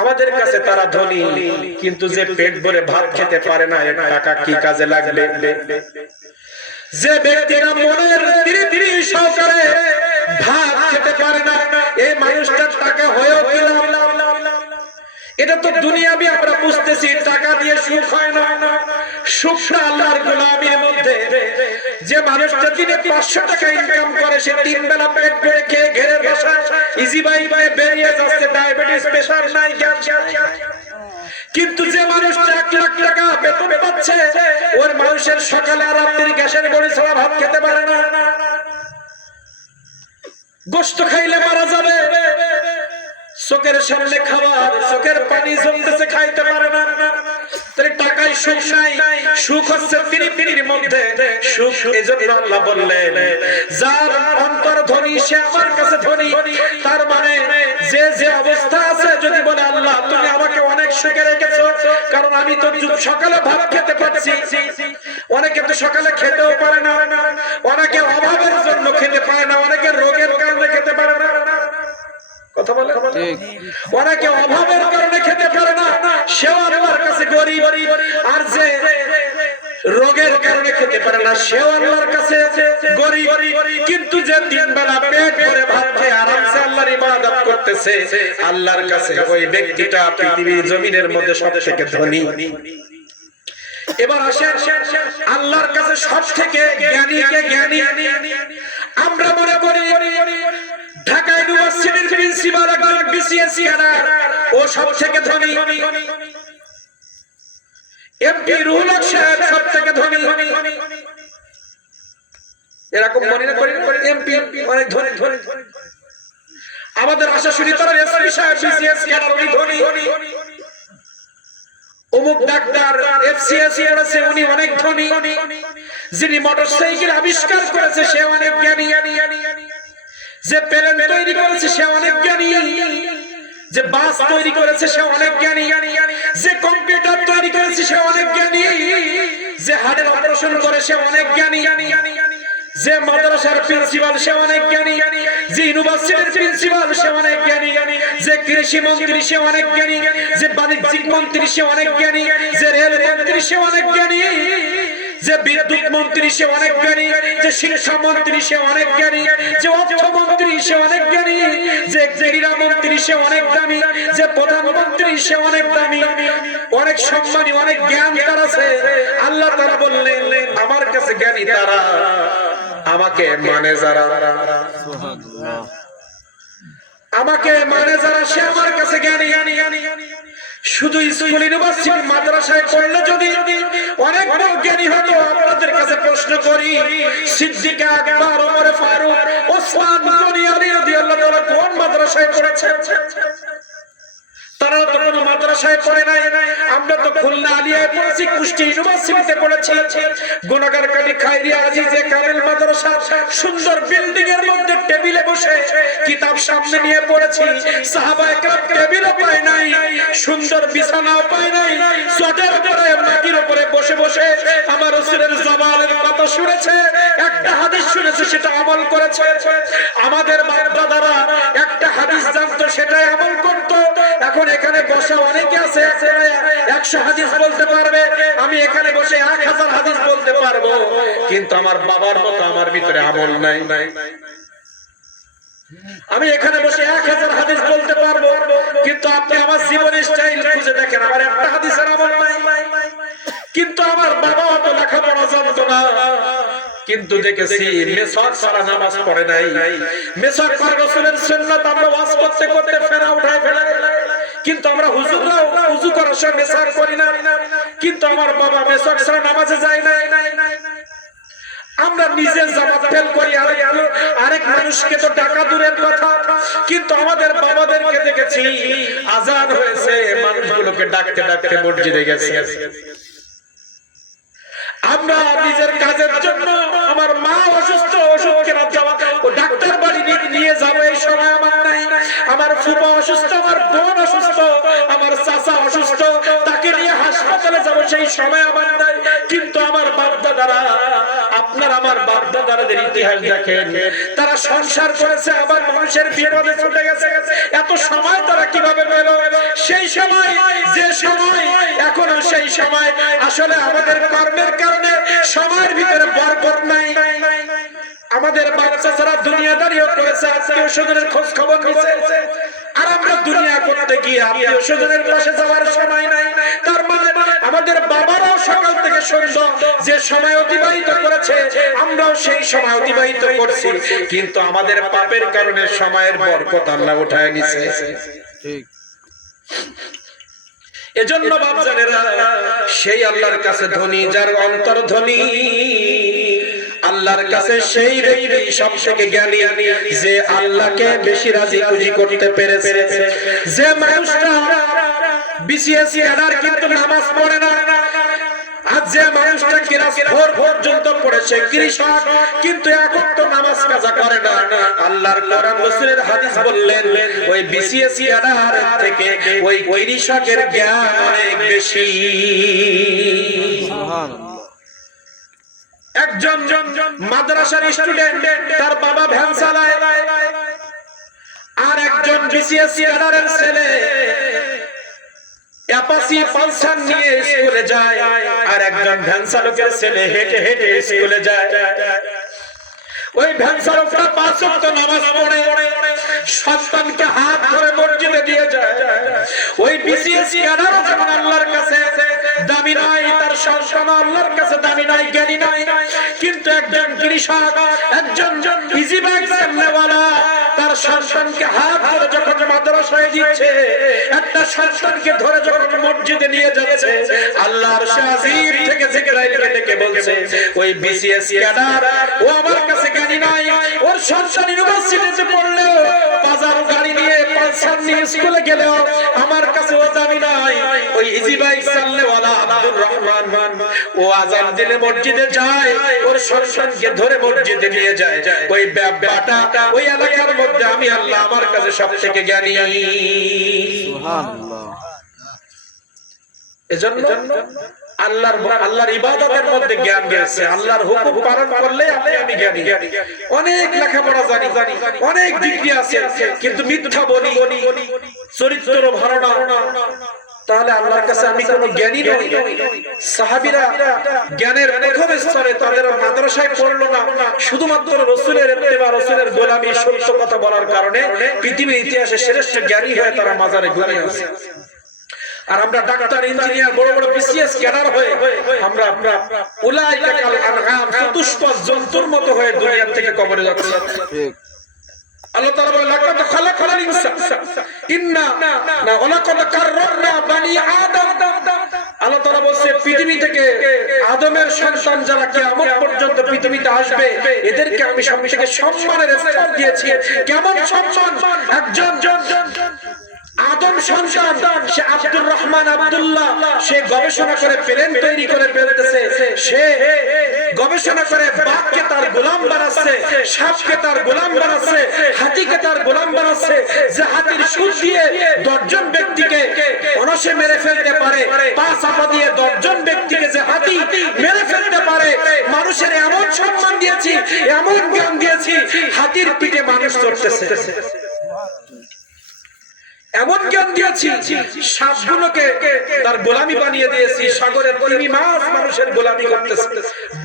আমাদের কাছে তারা ধনী, কিন্তু যে পেট ভরে ভাত খেতে পারে না, এর টাকা কি কাজে লাগবে? যে ব্যক্তিরা মনের তৃপ্তি সহকারে ভাত খেতে পারে না, এই মানুষটার টাকা হয়েও কি লাভ? এটা তো দুনিয়াবি আমরা বুঝতেছি, টাকা দিয়ে সুখ হয় না। সুখটা আল্লাহর গোলামির মধ্যে। যে মানুষটা দিনে 500 টাকা ইনকাম করে, সে 3 বেলা পেট ভরে খেয়ে ঘেরের বাসায় ইজি বাই বেরিয়ে যাচ্ছে, ডায়াবেটিস, প্রেসার নাই, ক্যান্সার। কিন্তু যে মানুষটা 1 লাখ টাকা বেতন পাচ্ছে, ওর মানুষের সকালে আর রাত্রি গ্যাসের বড়ি ছাড়া ভাত খেতে পারে না। গোশত খাইলে মারা যাবে, চোখের সামনে খাবার, চোখের পানি জমতেছে, খাইতে পারে না। তাহলে টাকায় সুখ নাই, সুখ হচ্ছে তৃপ্তির মধ্যে। সুখ এজন্য আল্লাহ বললেন, যার অন্তর ধনী সে আমার কাছে ধনী। তার মানে যে যে অবস্থা আছে, যদি বলে আল্লাহ তুমি আমাকে অনেক সুখে রেখেছো, কারণ আমি তো সকালে ভাত খেতে পারছি। অনেকে তো সকালে খেতেও পারে না, অনেকে অভাবের জন্য খেতে পারে না, অনেকে রোগের কারণে খেতে পারে না। কথা বলে, অনেকে অভাবের কারণে খেতে পারে না, সেও আল্লাহর কাছে গরিব। আর যে রোগের কারণে খেতে পারে না, সেও আল্লাহর কাছে গরিব। কিন্তু যে 3 বেলা পেট ভরে ভাত খেয়ে আরামসে আল্লাহর ইবাদত করতেছে, আল্লাহর কাছে ওই ব্যক্তিটা পৃথিবীর জমিনের মধ্যে সবথেকে ধনী। এবার আসেন, আল্লাহর কাছে সবথেকে জ্ঞানীকে জ্ঞানী। আমরা মনে করি ঢাকা ইউনিভার্সিটির প্রিন্সিপাল একজন বিসিএস ক্যাডার, ও সবথেকে ধনী। এমপি রুহুল হক সাহেব সবথেকে ধনী। এরকম মনে করি এমপি অনেক ধনী। আমাদের আশাশুনি তারা এসপি সাহেব বিসিএস ক্যাডার, উনি ধনী। অমুক ডাক্তার এফসিএস করেছে, উনি অনেক ধনী। যিনি মোটরসাইকেল আবিষ্কার করেছে, সে অনেক জ্ঞানী। যে প্লেন তৈরি করেছে, সে অনেক জ্ঞানী। যে বাস তৈরি করেছে, সে অনেক জ্ঞানী। যে কম্পিউটার তৈরি করেছে, সে অনেক জ্ঞানী। যে হার্টের অপারেশন করে, সে অনেক জ্ঞানী। যে মাদ্রাসার প্রিন্সিপাল, সে অনেক জ্ঞানী। যে ইউনিভার্সিটির প্রিন্সিপাল, সে অনেক জ্ঞানী। যে কৃষি মন্ত্রী, সে অনেক জ্ঞানী। যে বাণিজ্যিক মন্ত্রী, সে অনেক জ্ঞানী। যে রেল মন্ত্রী, সে অনেক জ্ঞানী। যে বিদ্যুৎ মন্ত্রী সে অনেক জ্ঞানী, যে শিক্ষা মন্ত্রী সে অনেক জ্ঞানী, যে অর্থমন্ত্রী সে অনেক জ্ঞানী, যে ক্রীড়া মন্ত্রী সে অনেক দামি, যে প্রধানমন্ত্রী সে অনেক দামি, অনেক সম্মানী, অনেক জ্ঞান তার আছে। আল্লাহ তাআলা বললেন আমার কাছে জ্ঞানী তারা, আমাকে মানে যারা, আমাকে মানে যারা সে আমার কাছে জ্ঞানী। শুধু স্কুল ইউনিভার্সিটি মাদ্রাসায় পড়লে যদি অনেক বড় জ্ঞানী হতো, আপনাদের কাছে প্রশ্ন করি সিদ্দিক আকবর, ওমর ফারুক, ওসমান গনি, আলী রাদিয়াল্লাহু তাআলা কোন মাদ্রাসায় পড়েছে? তারা তো কোনো মাদ্রাসায় পড়ে নাই। আমরা তো খুলনা আলিয়ায় পড়েছি, কুষ্টি ইউনিভার্সিটিতে পড়েছি, গুনাগার কাটি খায়রিয়া আজিজে কামিল মাদ্রাসা সুন্দর বিল্ডিং এর মধ্যে টেবিলে বসে কিতাব সামনে নিয়ে পড়েছি। সাহাবায়ে কেরাম টেবিলও পায় নাই, সুন্দর বিছানাও পায় নাই, চটের উপরে মাটির উপরে বসে বসে আমার রাসূলের জবানের কথা শুনেছে, একটা হাদিস শুনেছে, সেটা আমল করেছে। আমাদের বাপ-দাদারা একটা হাদিস জানতো, সেটাই আমল করত। এখন এখানে বসে অনেকে আছে 100 হাদিস বলতে পারবে, আমি এখানে বসে 1000 হাদিস বলতে পারবো, কিন্তু আমার বাবার মতো আমার ভিতরে আমল নাই। আমি এখানে বসে 1000 হাদিস বলতে পারবো, কিন্তু আপনি আমার জীবনের স্টাইল খুঁজে দেখেন, আমার একটা হাদিসের আমল নাই। কিন্তু আমার বাবা অত লেখাপড়া জানতো না, কিন্তু দেখেছি মেসওয়াক ছাড়া নামাজ পড়ে নাই। মেসওয়াক করা রাসূলের সুন্নাত, আমরা ওয়াজ করতে করতে ফেরা উঠায় ফেলে, কিন্তু আমরা হুজুররাও ওযু করার সময় মেসওয়াক করি না, কিন্তু আমার বাবা মেসওয়াক ছাড়া নামাজে যায় না। আমরা নিজে জামাত ফেল করি, আরেক মানুষকে তো ডাকা দূরের কথা, কিন্তু আমাদের বাবাদেরকে দেখেছি আযান হয়েছে, মানুষগুলোকে ডাকতে ডাকতে মসজিদে গেছে। আমরা নিজের কাজের জন্য, আমার মা অসুস্থ, ওষুধ কেনার যাওয়া, ও ডাক্তার বাড়ি নিয়ে যাবো এই সময় আমার নাই। আমার ফুফা অসুস্থ, আমার বোন অসুস্থ, আমার চাচা অসুস্থ, তাকে নিয়ে হাসপাতালে যাবো সেই সময় আমার নাই। কিন্তু আমার বাপ-দাদারা, আপনার আমার বাপ-দাদাদের ইতিহাস দেখেন, তারা সংসার করেছে, আবার মানুষের বিপদে ছুটে গেছে। এত সময় তারা কিভাবে পেল? সেই সময়, যে সময় এখনো সেই সময়, আসলে আমাদের কর্মের কারণে সময়ের ভিতরে বরকত নাই। আমাদের বাচ্চা যারা দুনিয়াদারিও করেছে, আত্মীয় স্বজনের খোঁজ খবর নিয়েছে, আর আমরা দুনিয়া করতে গিয়ে আত্মীয় স্বজনের পাশে যাওয়ার সময় নাই। তার মানে আমাদের বাবারাও সকাল থেকে সন্ধ্যা যে সময় অতিবাহিত করেছে, আমরাও সেই সময় অতিবাহিত করছি, কিন্তু আমাদের পাপের কারণে সময়ের বরকত আল্লাহ উঠায় নিছে। ঠিক। এজন্য বাপজানেরা, সেই আল্লাহর কাছে ধনী যার অন্তর ধনী, আল্লাহর কাছে সেই ব্যক্তি সবথেকে জ্ঞানী, যে আল্লাহকে বেশি রাজি খুশি করতে পেরেছে। যে মানুষটা বিসিএস ক্যাডার কিন্তু নামাজ পড়ে না, আর যে মানুষটা ক্লাস 4 পর্যন্ত পড়েছে, কৃষক, কিন্তু এখন তো নামাজ কাজা করে না, আল্লাহর কোরআন রাসূলের হাদিস বললেন ওই বিসিএস ক্যাডার থেকে ওই কৃষকের জ্ঞান অনেক বেশি। সুবহানাল্লাহ। একজন মাদ্রাসার স্টুডেন্ট, তার বাবা ভ্যান চালায়, আর একজন বিসিএস ক্যাডারের ছেলে অ্যাপাচি পালসার নিয়ে স্কুলে যায়, আর একজন ভ্যান চালকের ছেলে হেঁটে হেঁটে স্কুলে যায়। ওই ভ্যান চালকরা 5 ওয়াক্ত নামাজ পড়ে, সন্তানকে হাত ধরে মসজিদে দিয়ে যায়। ওই বিসিএস ক্যাডারও যেমন আল্লাহর কাছে দামি নাই, তার সন্তান আল্লাহর কাছে দামি নাই, জ্ঞানী নাই, কিন্তু একজন কৃষক, একজন ইজি বাইক চালাওয়ালা, তার সন্তানকে হাত ধরে যখন মাদ্রাসায় দিচ্ছে, একটা সন্তানকে ধরে যখন মসজিদে নিয়ে যাচ্ছে, আল্লাহর আজিম থেকে জিবরাইলকে ডেকে বলছে ওই বিসিএস ক্যাডার ও আমার কাছে জ্ঞানী নাই, ওর সন্তান ইউনিভার্সিটিতে পড়লেও বাজার গাড়ি নিয়ে পালসার নিয়ে স্কুলে গেলেও আমার কাছে ও দামি নাই। ওই ইজি বাইক চালাওয়ালা আব্দুর রহমান ও আযান দিলে মসজিদে যায়, ওর সন্তানকে ধরে মসজিদে নিয়ে যায়। ওই ব্যাপারটা ওই এলাকার মধ্যে আমি আল্লাহ আমার কাছে সবথেকে জ্ঞানী। সুবহানাল্লাহ। এজন্য আল্লাহর ইবাদতের মধ্যে জ্ঞান রয়েছে, আল্লাহর হুকুম পালন করলে আমি জ্ঞানী। অনেক লেখাপড়া জানি, অনেক ডিগ্রি আছে, কিন্তু মিথ্যা বলি, চরিত্র ভালো না, তাহলে আল্লাহর কাছে আমি কোনো জ্ঞানী নই? সাহাবীরা জ্ঞানের প্রথম স্তরে তাদের মাদ্রাসায় পড়লো না, শুধুমাত্র রাসূলের ইত্তেবা, রাসূলের গোলামি, সত্য কথা বলার কারণে পৃথিবীর ইতিহাসে শ্রেষ্ঠ জ্ঞানী হয়ে তারা মাজারে ঘুমিয়ে আছে। আর আমরা ডাক্তার, ইঞ্জিনিয়ার, বড় বড় বিসিএস ক্যাডার হয়ে আমরা উলাইকা কাল আনআম, চতুষ্পদ জন্তুর মতো হয়ে দুনিয়া থেকে কবরে যাচ্ছি। আল্লাহ তাআলা বলেন লাকাদ খালাকাল ইনসান ইন্না ওয়ালাকাদ কাররামনা বানি আদম। আল্লাহ তাআলা বলেন পৃথিবী থেকে আদমের সন্তান যারা কিয়ামত পর্যন্ত পৃথিবীতে আসবে এদেরকে আমি সবথেকে সম্মানের স্তর দিয়েছি। কেমন সম্মান? একজন আদম সন্তান, সে আব্দুর রহমান আব্দুল্লাহ, সে গবেষণা করে প্লেন তৈরি করে ফেলতেছে, সে গবেষণা করে বাঘকে তার গোলাম বানাচ্ছে, সাপকে তার গোলাম বানাচ্ছে, হাতিকে তার গোলাম বানাচ্ছে, যে হাতির সুর দিয়ে 10 জন ব্যক্তিকে অনায়াসে মেরে ফেলতে পারে, পা চাপা দিয়ে 10 জন ব্যক্তিকে যে হাতি মেরে ফেলতে পারে। মানুষের এমন সম্মান দিয়েছি, এমন জ্ঞান দিয়েছি, হাতির পিঠে মানুষ চড়তেছে, এমন জ্ঞান দিয়েছি। সাপগুলোকে তার গোলামি বানিয়ে দিয়েছি, সাগরের তিমি মাছ মানুষের গোলামি করতেছে,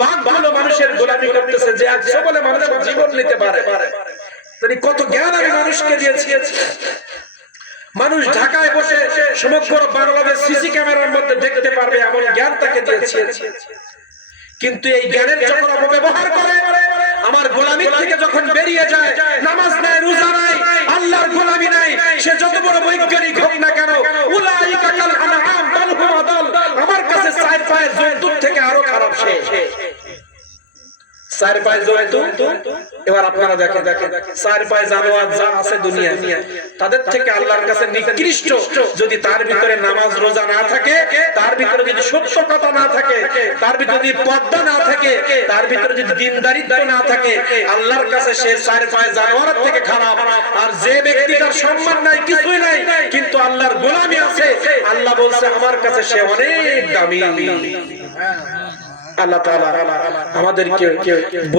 বাঘগুলো মানুষের গোলামি করতেছে, যে 100 বলে মানুষের জীবন নিতে পারে। কত জ্ঞান আমি মানুষকে দিয়েছি। মানুষ ঢাকায় বসে সমগ্র বাংলাদেশ সিসি ক্যামেরার মধ্যে দেখতে পারবে এমন জ্ঞান তাকে দিয়েছি। কিন্তু এই জ্ঞানের যখন অপব্যবহার করে, আমার গোলামি থেকে যখন বেরিয়ে যায়, নামাজ নাই, রোজা নাই, আল্লাহর গোলামি নাই, সে যত বড় বৈজ্ঞানিক হোক না কেন, উলাইকা কাল আনআম বাল হুম আদাল, আমার কাছে 4 পায়ের জন্তুর থেকে আরো খারাপ সে। 4 পায়ের জন্তু, এবার আপনারা দেখেন 4 পায়ের জানোয়ার যা আছে দুনিয়া, তাদের থেকে আল্লাহর কাছে নিকৃষ্ট। যদি তার ভিতরে নামাজ রোজা না থাকে, তার ভিতরে যদি সত্য কথা না থাকে, তার ভিতরে যদি পর্দা না থাকে, তার ভিতরে যদি দ্বীনদারিত্ব না থাকে, আল্লাহর কাছে সে 4 পায়ের জানোয়ারের থেকে খারাপ। আর যে ব্যক্তিটার সম্মান নাই, কিছুই নাই, কিন্তু আল্লাহর গোলামি আছে, আল্লাহ বলছে আমার কাছে সে অনেক দামি। আল্লাহ তাআলা আমাদেরকে